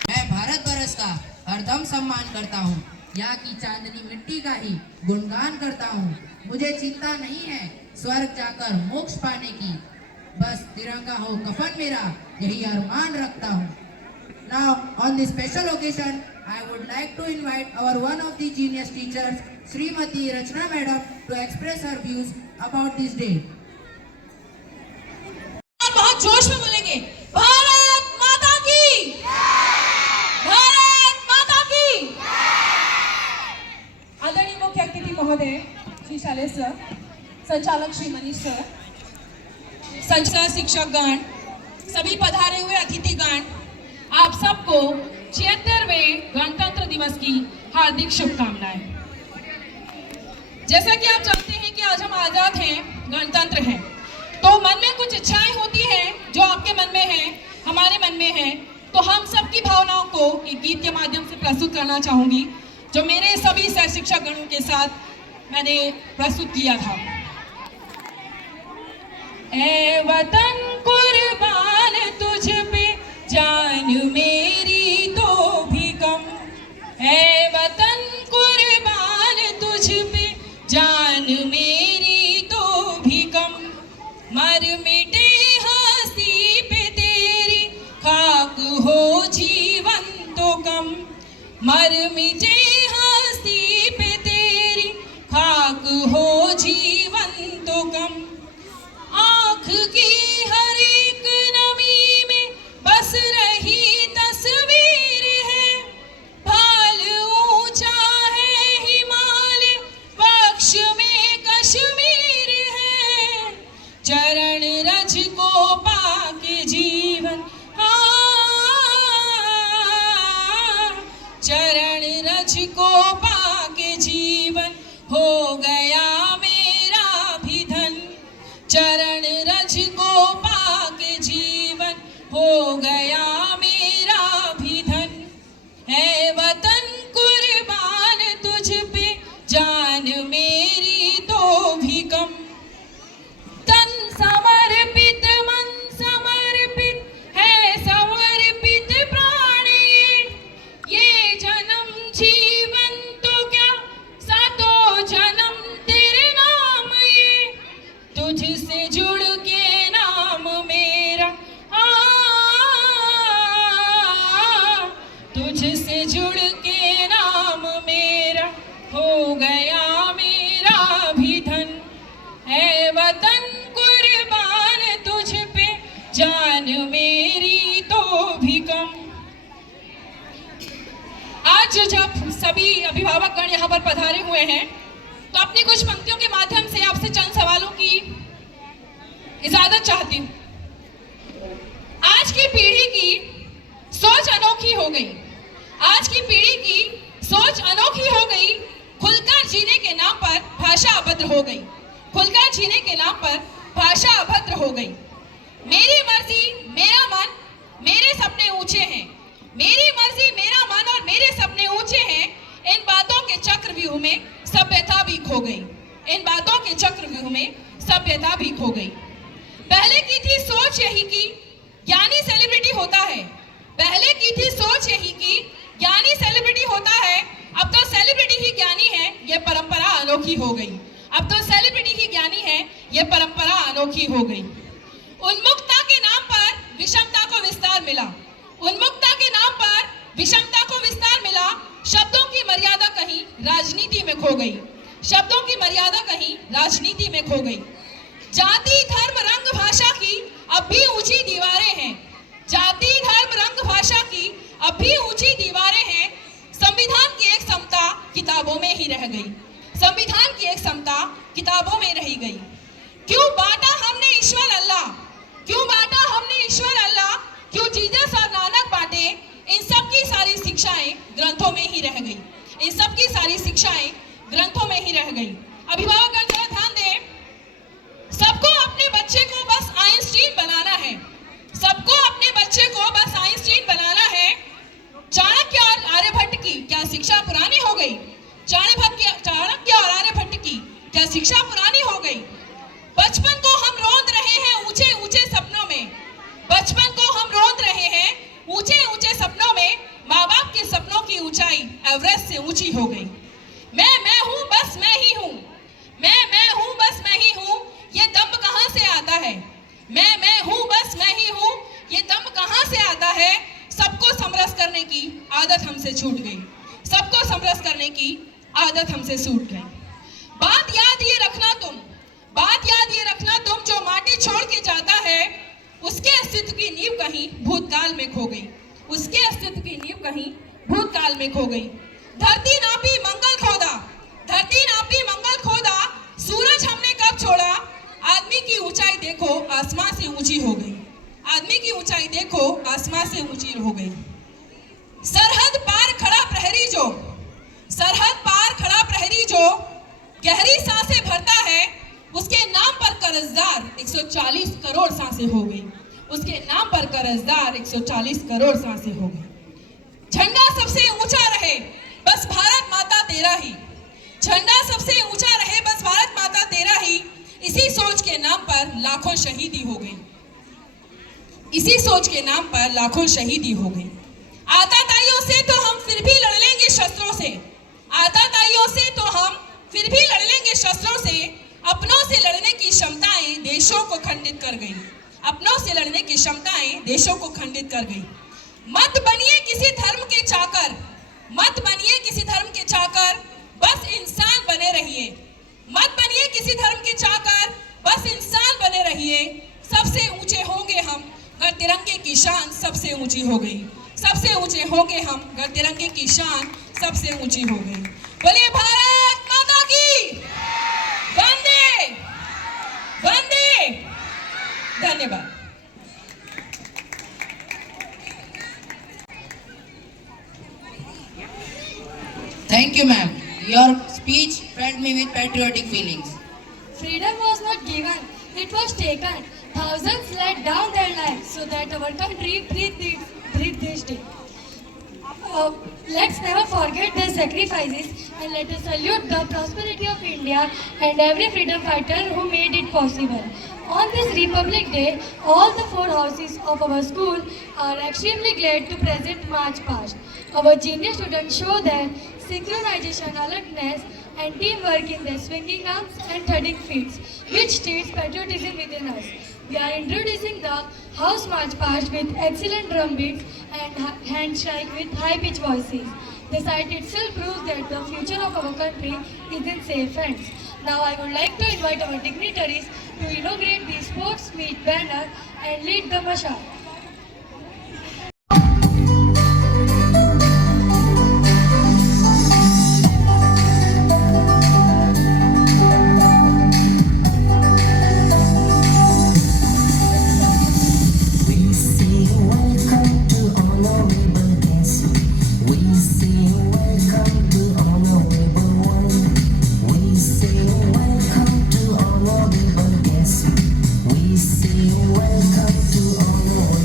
मैं भारत वर्ष का हरदम सम्मान करता हूँ, यहाँ की चांदनी मिट्टी का ही गुणगान करता हूँ। मुझे चिंता नहीं है स्वर्ग जाकर मोक्ष पाने की, बस तिरंगा हो कफन मेरा, यही अरमान रखता हूँ। Now on this special occasion, I would like to invite our one of the genius teachers, Srimati Rachna Madam, to express her views about this day. बहुत जोश में बोलेंगे, भारत माता की, भारत माता की। आदरणीय मुख्य अतिथि महोदय श्री शालेय सर, संचालक श्री मनीष सर, संचालक शिक्षकगण, सभी पधारे हुए अतिथिगण, आप सबको 76वें गणतंत्र दिवस की हार्दिक शुभकामनाएं। जैसा कि आप जानते हैं कि आज हम आजाद हैं, गणतंत्र हैं, तो मन में कुछ इच्छाएं होती हैं जो आपके मन में हैं, हमारे मन में हैं। तो हम सबकी भावनाओं को एक गीत के माध्यम से प्रस्तुत करना चाहूंगी, जो मेरे सभी सह शिक्षक गणों के साथ मैंने प्रस्तुत किया था। ए वतन कुर्बान तुझ पे जान मेरी तो भी कम, है वतन कुर्बान तुझ पे जान मेरी तो भी कम। मर मिटे हंसी पे तेरी खाक हो जीवन तो कम, मर मिटे हंसी पे तेरी खाक हो जीवन तो कम। आँख की हर एक नमी में बस रही तस्वीर है, भाल ऊंचा जीवन हो गया मेरा भी धन। चरण रज को पाके जीवन हो गया मेरा भी धन। है वतन कुर्बान तुझ पे जान मेरी तो भी कम। तन समर्पित मन समर्पित है समर्पित प्राण ये जन्म जीवन तो क्या सातों जन्म तेरे नाम ये। तुझसे जुड़ के नाम मेरा तुझसे जुड़ के नाम मेरा हो गया मेरा भी धन। है वतन कुर्बान तुझ पे जान मेरी तो भी कम। आज जब सभी अभिभावकगण यहाँ पर पधारे हुए हैं तो अपनी कुछ पंक्तियों के माध्यम से आपसे चंद सवालों की इजाजत चाहती हूँ। आज की पीढ़ी की सोच अनोखी हो गई। आज की पीढ़ी की सोच अनोखी हो गई। खुलकर जीने के नाम पर भाषा अभद्र हो गई। खुलकर जीने के नाम पर भाषा अभद्र हो गई। मेरी मर्जी मेरा मन मेरे सपने ऊंचे हैं। मेरी मर्जी मेरा मन और मेरे सपने ऊंचे हैं। इन बातों के चक्रव्यूह में सभ्यता भी खो गई। इन बातों के चक्रव्यूह में सभ्यता भी खो गई। पहले की थी सोच यही की ज्ञानी सेलिब्रिटी होता है। पहले की थी सोच यही की ज्ञानी सेलिब्रिटी होता है। अब तो सेलिब्रिटी ही ज्ञानी है, ये परंपरा अनोखी हो गई। अब तो सेलिब्रिटी ही ज्ञानी है, ये परंपरा अनोखी हो गई। उन्मुक्तता के नाम पर विषमता को विस्तार मिला। उन्मुक्तता के नाम पर विषमता को विस्तार मिला। शब्दों की मर्यादा कहीं राजनीति में खो गई। शब्दों की मर्यादा कहीं राजनीति में खो गई। जाति धर्म रंग भाषा की अब भी ऊंची दीवारें हैं। जाति धर्म रंग भाषा की अब भी ऊंची दीवारें हैं। संविधान की एक समता किताबों में ही रह गई। संविधान की एक समता किताबों में रह गई। क्यों बांटा हमने ईश्वर अल्लाह। क्यों बांटा हमने ईश्वर अल्लाह। क्यों जीसस और नानक बांटे। इन सब की सारी शिक्षाएं ग्रंथों में ही रह गई। इन सब की सारी शिक्षाएं ग्रंथों में ही रह गई। अभिभावकगण जरा ध्यान दें। सबको अपने बच्चे को बस आइंस्टीन बनाना है। सबको अपने बच्चे को बस आइंस्टीन बनाना है। चाणक्य और आर्यभट्ट की क्या शिक्षा पुरानी हो गई। चाणक्य और आर्यभट्ट की क्या शिक्षा पुरानी हो गई। बचपन को हम रोंद रहे हैं ऊंचे ऊंचे सपनों में। बचपन को हम रोंद रहे हैं ऊंचे ऊंचे सपनों में। माँ बाप के सपनों की ऊंचाई एवरेस्ट से ऊंची हो गई। मैं हूँ बस मैं ही हूँ। मैं हूँ बस मैं ही हूँ। ये दम कहाँ से आता है। मैं हूँ बस मैं ही हूँ। ये दम कहाँ से आता है। सबको समरस करने की आदत हमसे छूट गई। सबको समरस करने की आदत हमसे छूट गई। बात याद ये रखना तुम। बात याद ये रखना तुम। जो माटी छोड़ के जाता है उसके अस्तित्व की नींव कहीं भूतकाल में खो गई। उसके अस्तित्व की नींव कहीं भूतकाल में खो गई। धरती नापी मंगल खोदा। धरती नापी मंगल खोदा। सूरज हमने कब छोड़ा। आदमी की ऊंचाई देखो आसमान से ऊंची हो गई। आदमी की ऊंचाई देखो आसमान से ऊंची हो गई। सरहद पार खड़ा प्रहरी जो। सरहद पार खड़ा प्रहरी जो गहरी सांसें भरता है उसके नाम पर कर्जदार 140 करोड़ सांसें हो गई। उसके नाम पर कर्जदार 140 करोड़ सांसें हो गई। झंडा सबसे ऊंचा रहे बस भारत माता तेरा ही। झंडा सबसे ऊंचा रहे बस भारत माता तेरा ही। इसी सोच के नाम पर लाखों शहीदी हो गई। इसी सोच के नाम पर लाखों शहीदी हो गई। आताताइयों से तो हम फिर भी लड़ लेंगे शस्त्रों से। आताताइयों से तो हम फिर भी लड़ लेंगे शस्त्रों से। अपनों से लड़ने की क्षमताएं देशों को खंडित कर गई। अपनों से लड़ने की क्षमताएं देशों को खंडित कर गई। मत बनिए किसी धर्म के चाकर। मत बनिए किसी धर्म के चाकर। बस इंसान बने रहिए। मत बनिए किसी धर्म के चाकर। बस इंसान बने रहिए। सबसे ऊंचे होंगे हम अगर तिरंगे की शान सबसे ऊंची हो गई। सबसे ऊंचे होंगे हम अगर तिरंगे की शान सबसे ऊंची हो गई। बोलिए भारत माता की वंदे वंदे। धन्यवाद। Thank you ma'am. Your speech filled me with patriotic feelings. Freedom was not given, it was taken. Thousands laid down their lives so that our country breathed this day. Let's never forget their sacrifices and let us salute the prosperity of India and every freedom fighter who made it possible. On this Republic Day, all the four houses of our school are extremely glad to present March Past. Our genius students show their synchronization, alertness and teamwork in their swinging arms and thudding feet, which states patriotism within us. We are introducing the House March Past with excellent drum beats and handshake with high-pitched voices. The sight itself proves that the future of our country is in safe hands. Now I would like to invite our dignitaries to inaugurate the sports meet banner and lead the mashal. We say welcome to honorable guests. We say welcome to honorable one. We say welcome to honorable guests. We say welcome to honorable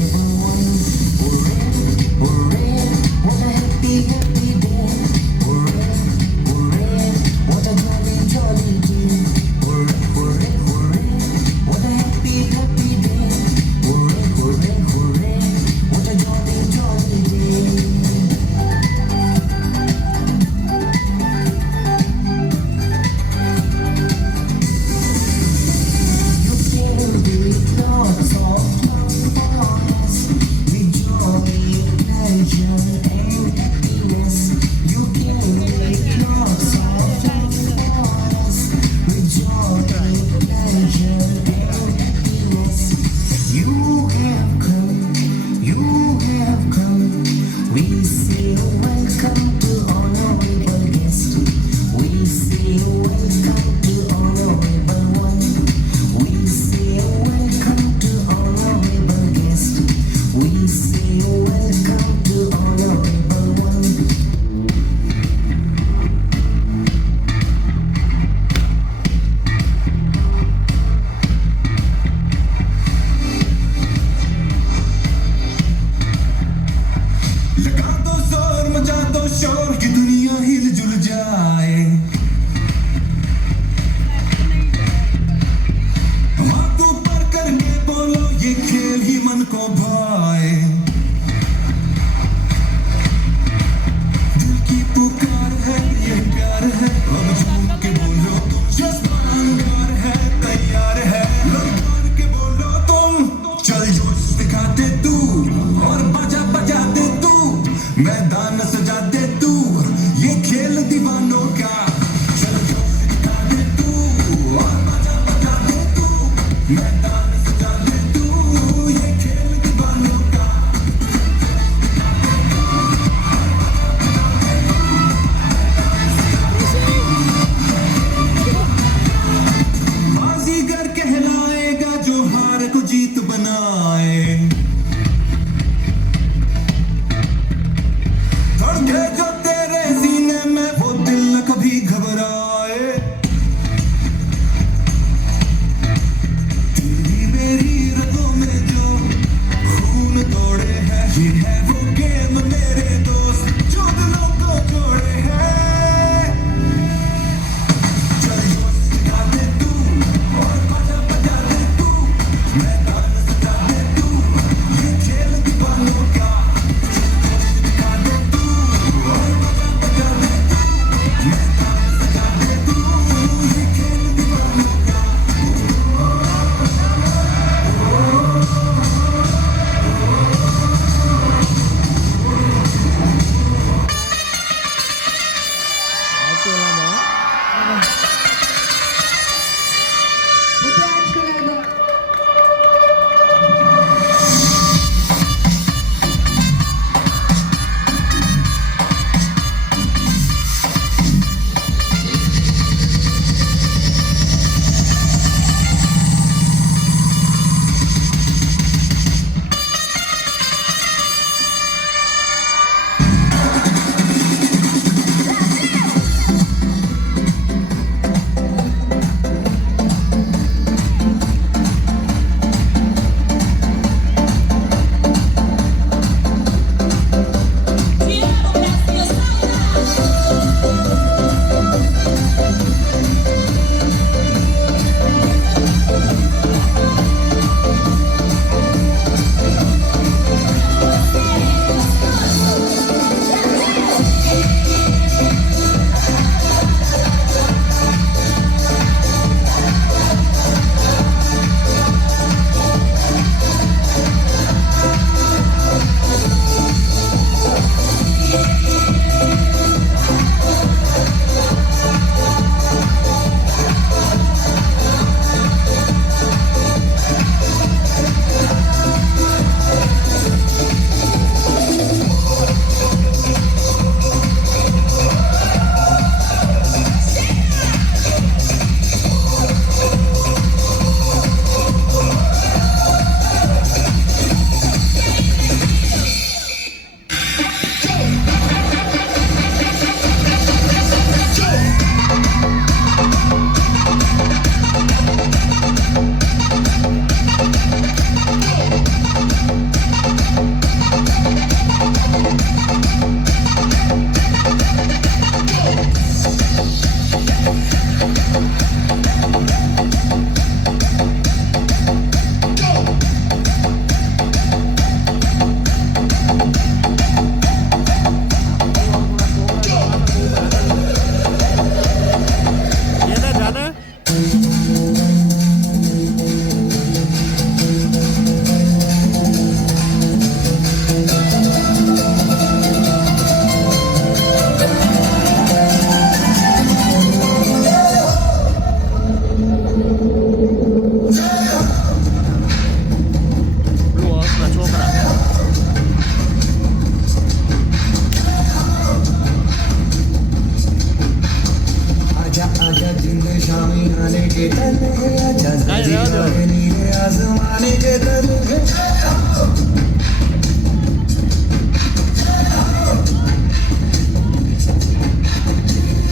आजा आजा जिंद शामी आने के तन है, आजा नीले नीले आसमाने के तन है।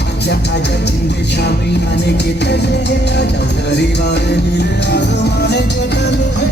आजा आजा जिंद शामी आने के तन है, आजा दीवाने नीले आसमाने के तन है।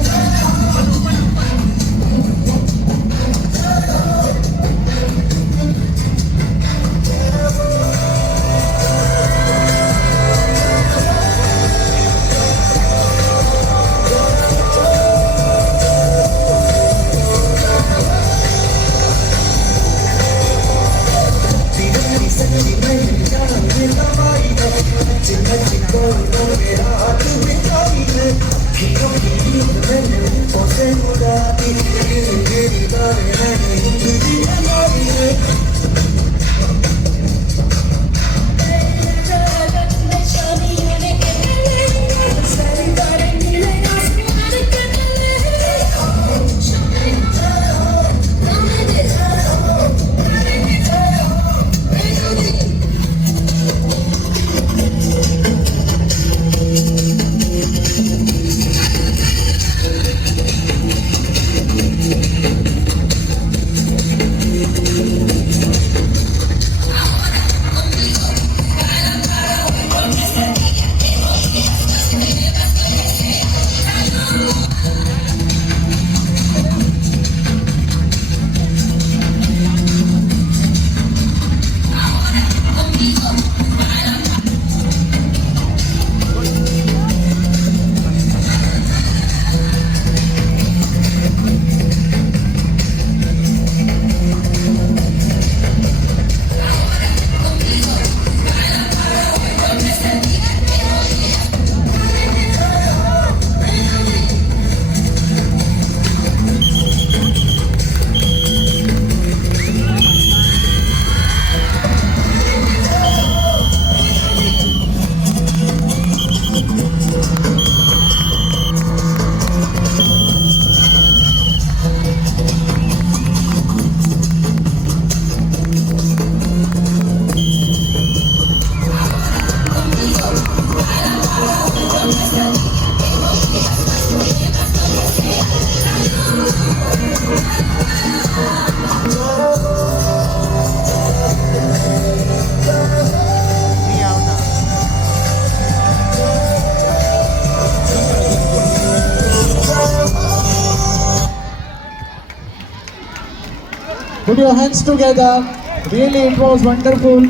Put your hands together. Really, it was wonderful.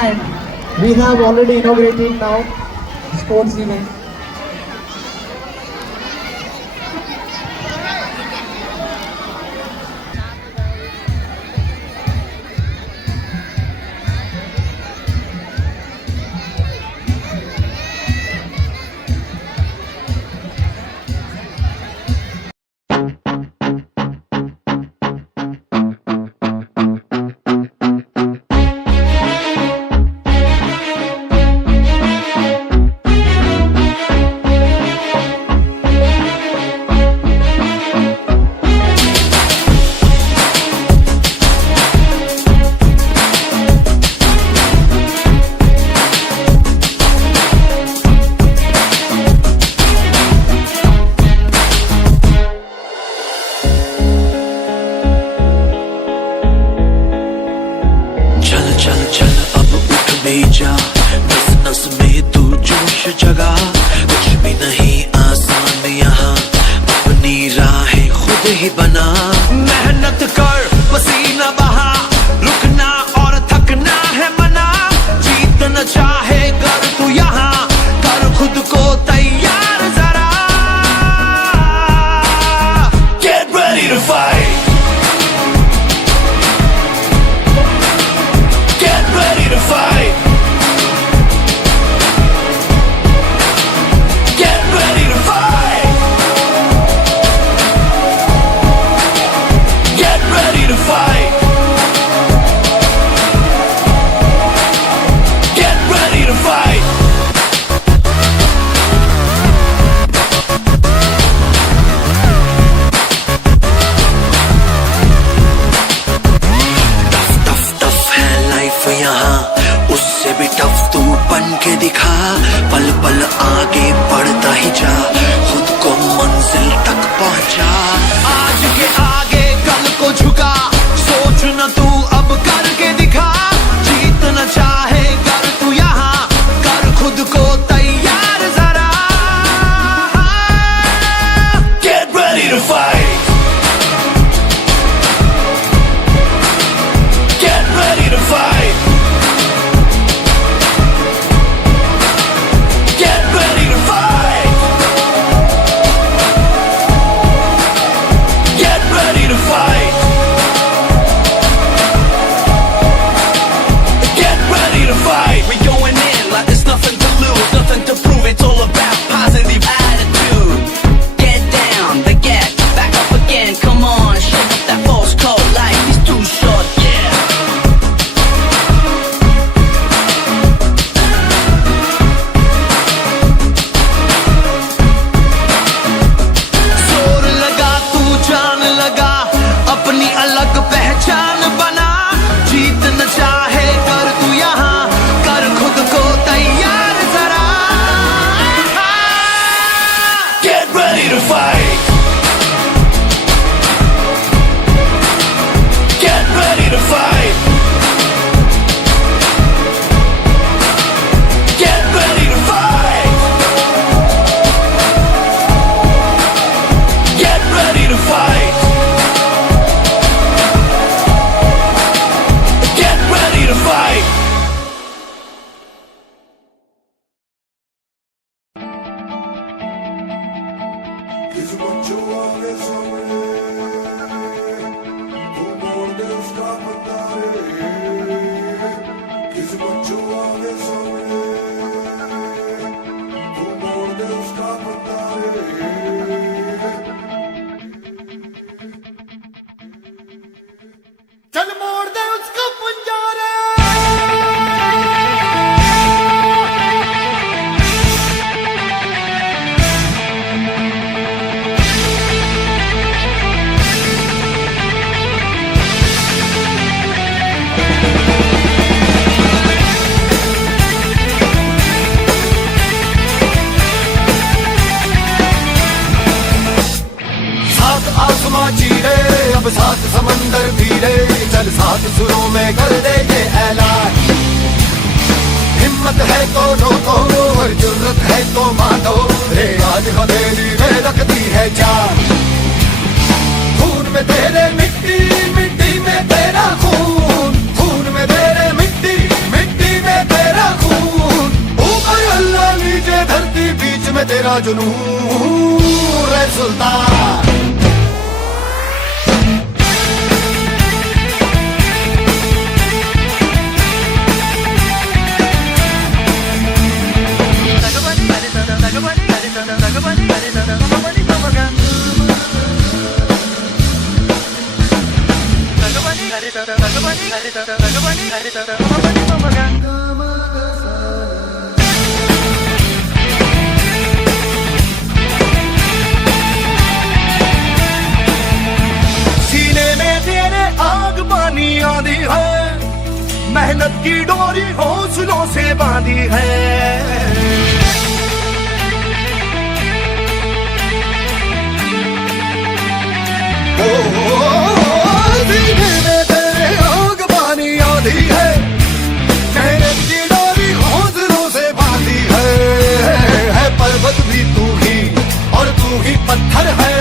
And we have already inaugurated now sports event. जगह कुछ भी नहीं आसान यहाँ, अपनी राहें खुद ही बना। मेहनत कर पसीना बहा, रुकना और थकना है मना। पल पल आगे बढ़ता ही जा, खुद को मंजिल तक पहुंचा। आज के आगे कल को झुका, सोच न तू अब करके दिखा। जीत न चाहे कर तू यहाँ, कर खुद को तैयार जरा। Get ready to fight, get ready to fight, get ready to fight, get ready to fight, get ready to fight. We going in like there's nothing to lose, nothing to prove. It's all about positive attitude. Get down, then get back up again. Come on, shake up that false cold. Life is too short, yeah. जोर लगा तू जान लगा, अपनी अलग पहचान बना। जीत न चाहे कर तू यहाँ, कर खुद को तैयार जरा। Get ready to fight, get ready to fight, get ready to fight, get ready to fight, get ready to fight. चल मोड़ दे उसको पंजारे। सात आसमां चीरे, अब सात समंदर धीरे। चल सात सुरों में कर दे ये ऐलान। हिम्मत है तो रोको, और जुर्रत है तो मानो। रे आज हवेली में रखती है जान। खून में तेरे मिट्टी, मिट्टी में तेरा खून। खून में तेरे मिट्टी, मिट्टी में तेरा खून। ऊपर अल्लाह, नीचे धरती, बीच में तेरा जुनून। रे सुल्तान, सीने में तेरे आग पानी आंधी है। मेहनत की डोरी हौसलों से बांधी है। सीने में तेरे आग पानी आंधी है। मेहनत की डोरी हौसलों से बांधी है पर्वत भी तू ही, और तू ही पत्थर है।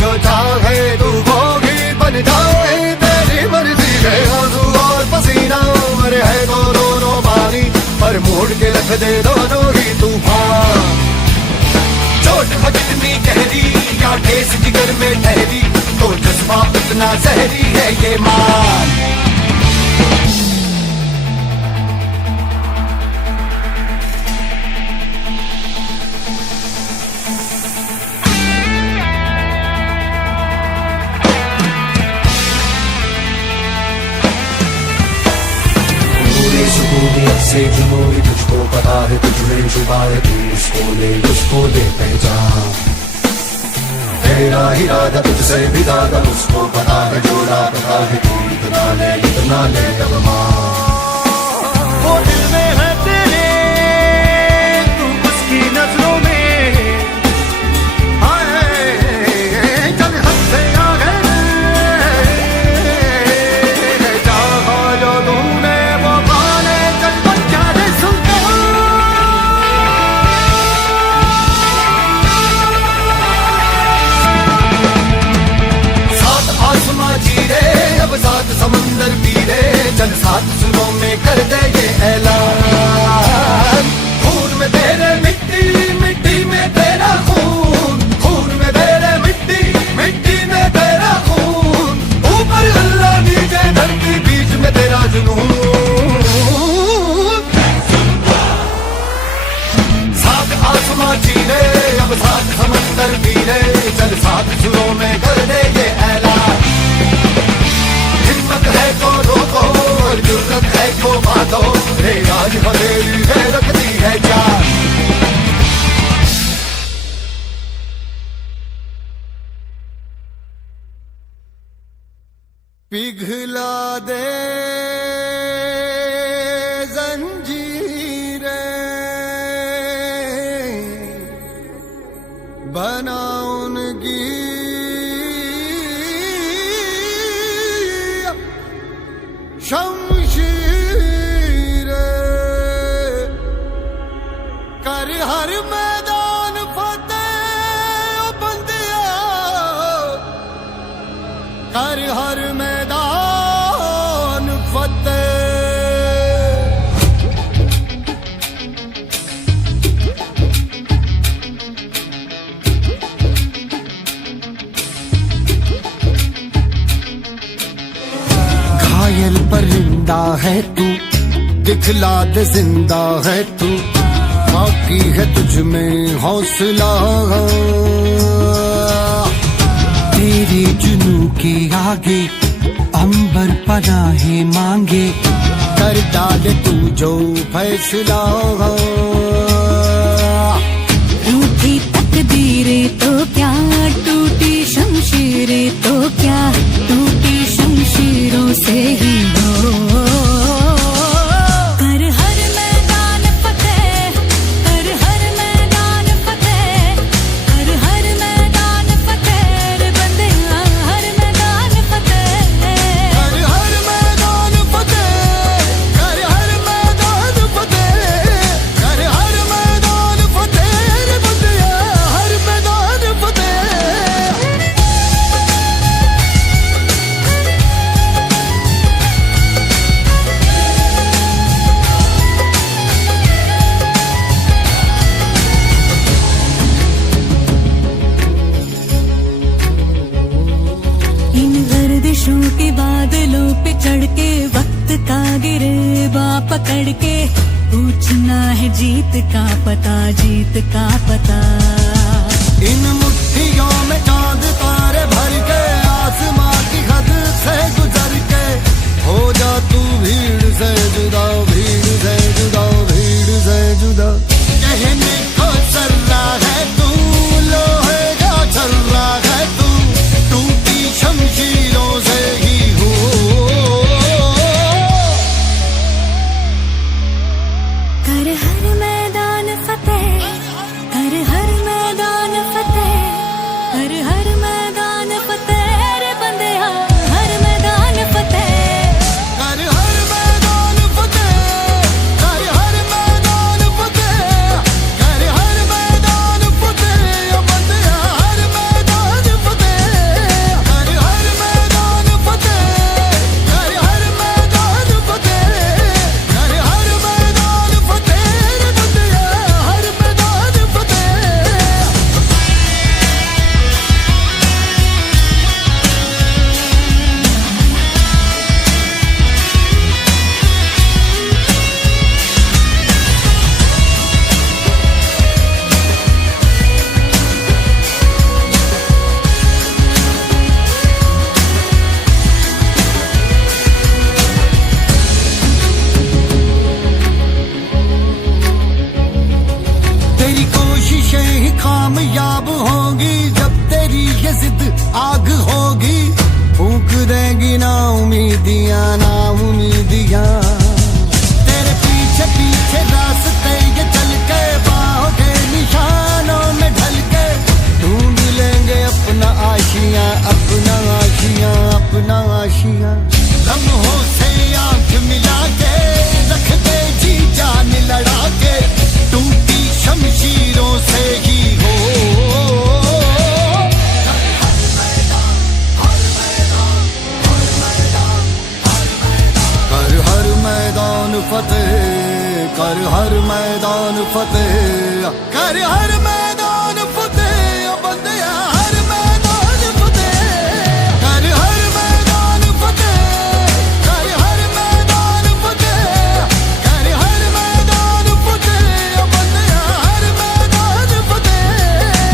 जो चाहे तू वो ही बन जाए, तेरी मर्जी है। आंसू और पसीना मरे है तो दोनों पानी, पर मोड़ के रख दे दोनों ही तूफान। चोट है कितनी गहरी, या ठेस जिगर में ठहरी, तो जज्बा इतना जहरी है ये मान। से जुनून तुझको पता है, तुझ में छुपा है। तू उसको दे पहचान। तेरा इरादा तुझसे भी ज्यादा उसको पता है। जो पता है तू इतना ले अब मान। वो दिल में है तेरे अब सात समंदर पीले चल सात सुरों में कर दे ये ऐलान। हिम्मत है तो रोको और जुर्रत है तो बांधो, रे आज हवेली है रखती है जान। पिघला दे बना उनकी शमशीर, कर हर मैदान फतेह बंदिया, कर हर मैदान फतेह। घायल परिंदा है तू, दिखला दे जिंदा है तू, बाकी है तुझ में हौसला। तेरे जुनू के आगे अंबर पनाहे मांगे, कर डाले तू जो फैसला। रूठी तकदीरें तो क्या, टूटी शमशीरें तो क्या, टूटी शमशीरों से ही हो। कर हर मैदान फतेह, कर हर मैदान फतेह, कर हर मैदान फतेह, रे बंदे हर मैदान फतेह। कर हर मैदान फतेह, कर हर मैदान फतेह, कर हर मैदान फतेह, रे बंदिया हर मैदान फतेह। इन गर्दिशों के बादलों पे चढ़ के, वक्त का गिरेबा पकड़ के, पूछना है जीत का पता, जीत का पता। इन मुट्ठियों में चांद तारे भर के, आसमां की हद से गुजर के, हो जा तू भीड़ से जुदा, भीड़ से जुदा, भीड़ से जुदा। कहने को चल रहा है तू, लोहे का चल रहा है तू, टूटी शमशीरों से ही हो। कर हर मैदान फतेह, कर हर मैदान फतेह, कर हर मैदान फतेह, रे बंदे हर मैदान फतेह। कर हर मैदान फतेह, कर हर मैदान फतेह, कर हर मैदान फतेह, बंदिया हर मैदान फतेह। कर हर मैदान फतेह, कर हर मैदान फतेह, कर हर मैदान फतेह, बंदिया हर मैदान फतेह। तेरी कोशिशें ही कामयाब होंगी, जब तेरी ये जिद आग होगी, फूंक देंगी ना उम्मीदियां, ना उम्मीदियां। तेरे पीछे पीछे रास्ते ये चल के, बाहों के निशानों में ढल के, ढूंढ लेंगे अपना आशियां, अपना आशियां, अपना आशियां। लम्हों से आंख मिला के, रख दे जी जान लड़ा के, टूटी शमशीरों से ही हो। कर हर मैदान फतेह, कर हर मैदान फतेह, कर हर मैदान फतेह, बंदिया हर मैदान फतेह। कर हर मैदान फतेह, कर हर मैदान फतेह, कर हर मैदान फतेह, बंदिया हर मैदान फतेह।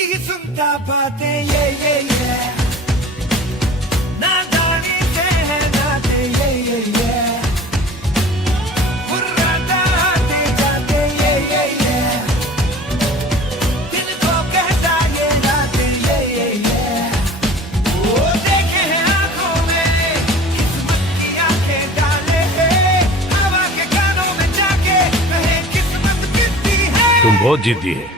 की सुनता बातें ये ना जाने के है नाते ये मुर्राता आते जाते ये दिल को कहता ये राते ये वो देखे हैं आंखों में किस्मत की आंखें डाले हवा के कानों में जाके कहे किस्मत कितनी है। तुम बहुत जिद्दी है।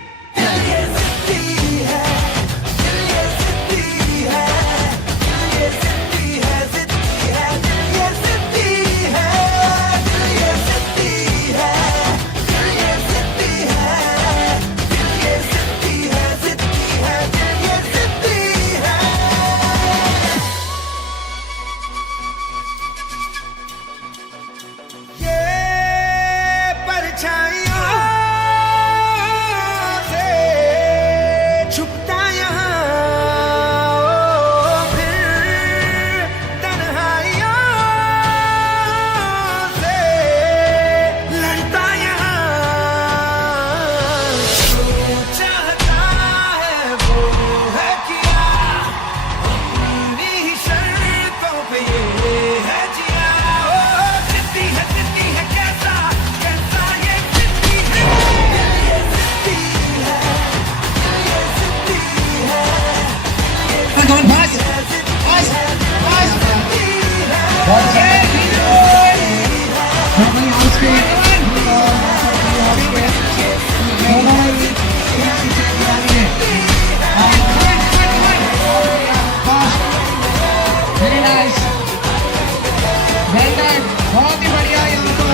बहुत ही बढ़िया यहाँ पर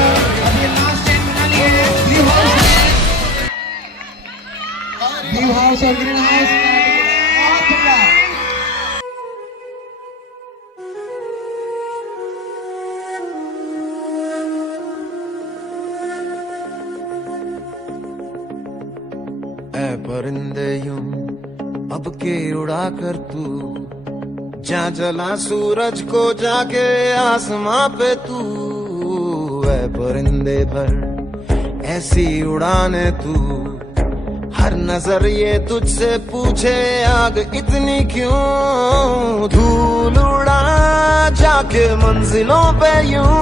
अभी लास्ट टाइम बना लिए ब्लू हाउस और ग्रीन हाउस बहुत बढ़िया। ऐ परिंदे यूं अब के उड़ा कर तू जा जला सूरज को जाके आसमां पे तू ऐ परिंदे भर ऐसी उड़ाने तू हर नजर ये तुझसे पूछे आग इतनी क्यों धूल उड़ा जाके मंजिलों पे यूं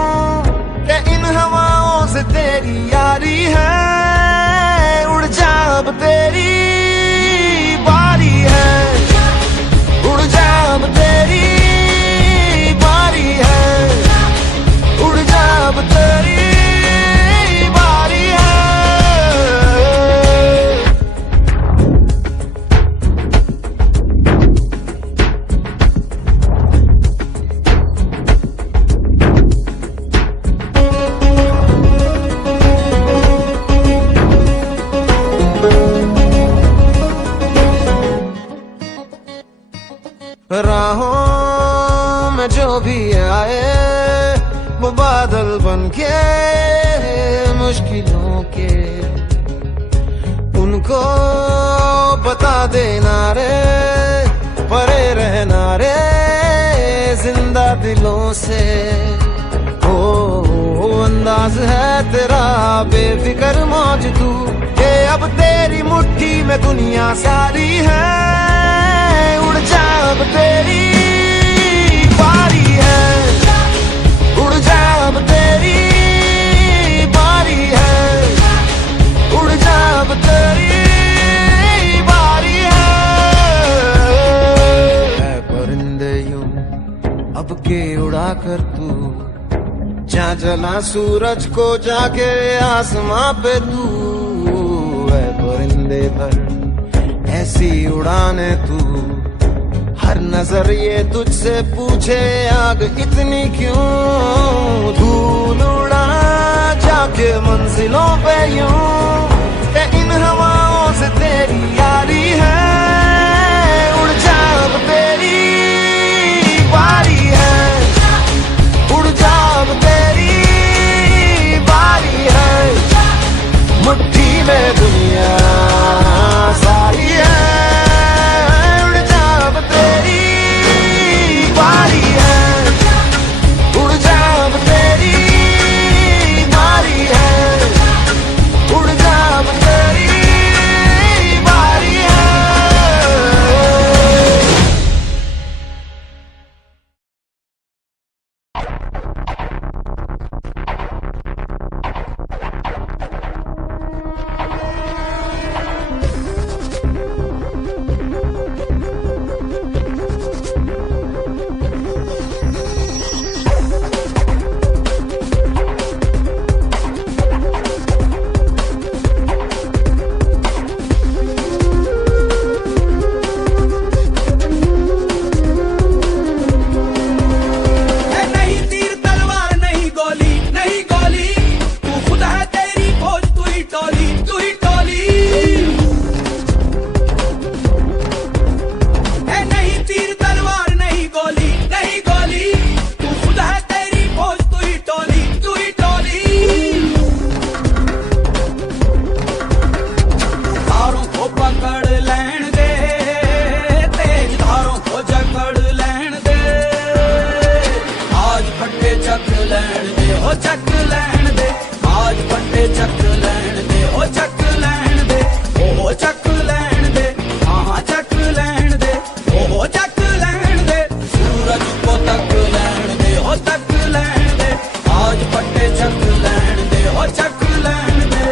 के इन हवाओं से तेरी यारी है उड़ जा अब तेरी बारी है उड़ जा अब तेरी बारी है उड़ जा अब तेरी बारी है। राहों में जो भी आए वो बादल बनके मुश्किलों के उनको बता देना रे परे रहना रे जिंदा दिलों से ओ अंदाज है तेरा बेफिक्र मौज तू के अब तेरी मुट्ठी में दुनिया सारी है उड़ जा अब तेरी बारी है उड़ जा अब तेरी बारी है उड़ जा अब तेरी बारी है। ऐ परिंदे यूं अब के उड़ा कर तू जा जला सूरज को जाके आसमां पे तू ऐ परिंदे भर ऐसी उड़ाने तू हर नजर ये तुझसे पूछे आग इतनी क्यों धूल उड़ा जाके मंजिलों पे यूं के इन हवाओं से तेरी यारी है उड़ जा अब तेरी बारी है उड़ जा अब तेरी बारी है मुट्ठी में दुनिया सारी है बारी है उड़ जा अब तेरी बारी है उड़ जा अब तेरी बारी है। ਚੱਕ ਲੈਣ ਦੇ ਉਹ ਚੱਕ ਲੈਣ ਦੇ ਉਹ ਚੱਕ ਲੈਣ ਦੇ ਹਾਂ ਚੱਕ ਲੈਣ ਦੇ ਉਹ ਚੱਕ ਲੈਣ ਦੇ ਸੂਰਜ ਕੋ ਤੱਕ ਲੈਣ ਦੇ ਉਹ ਤੱਕ ਲੈਣ ਦੇ ਆਜ ਪੱਟੇ ਚੱਕ ਲੈਣ ਦੇ ਉਹ ਚੱਕ ਲੈਣ ਦੇ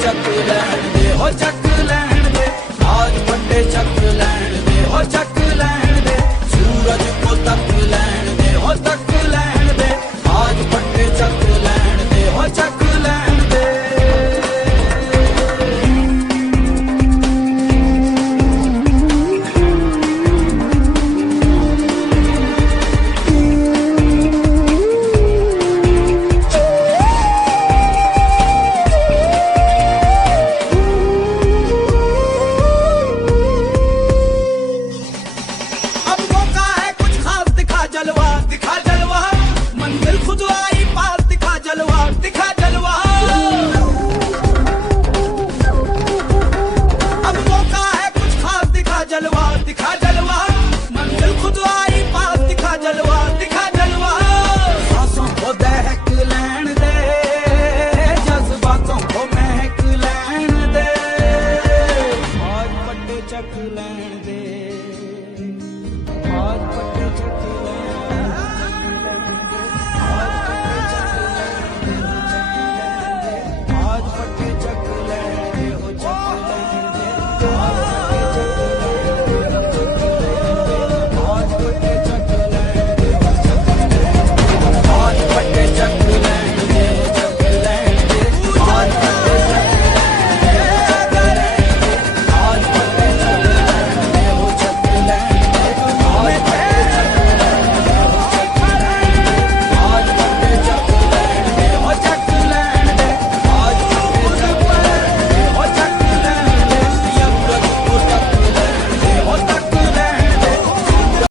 ਚੱਕ ਲੈਣ ਦੇ ਹੋ ਚੱਕ ਲੈਣ ਦੇ ਆਜ ਵੱਡੇ ਚੱਕ ਲੈਣ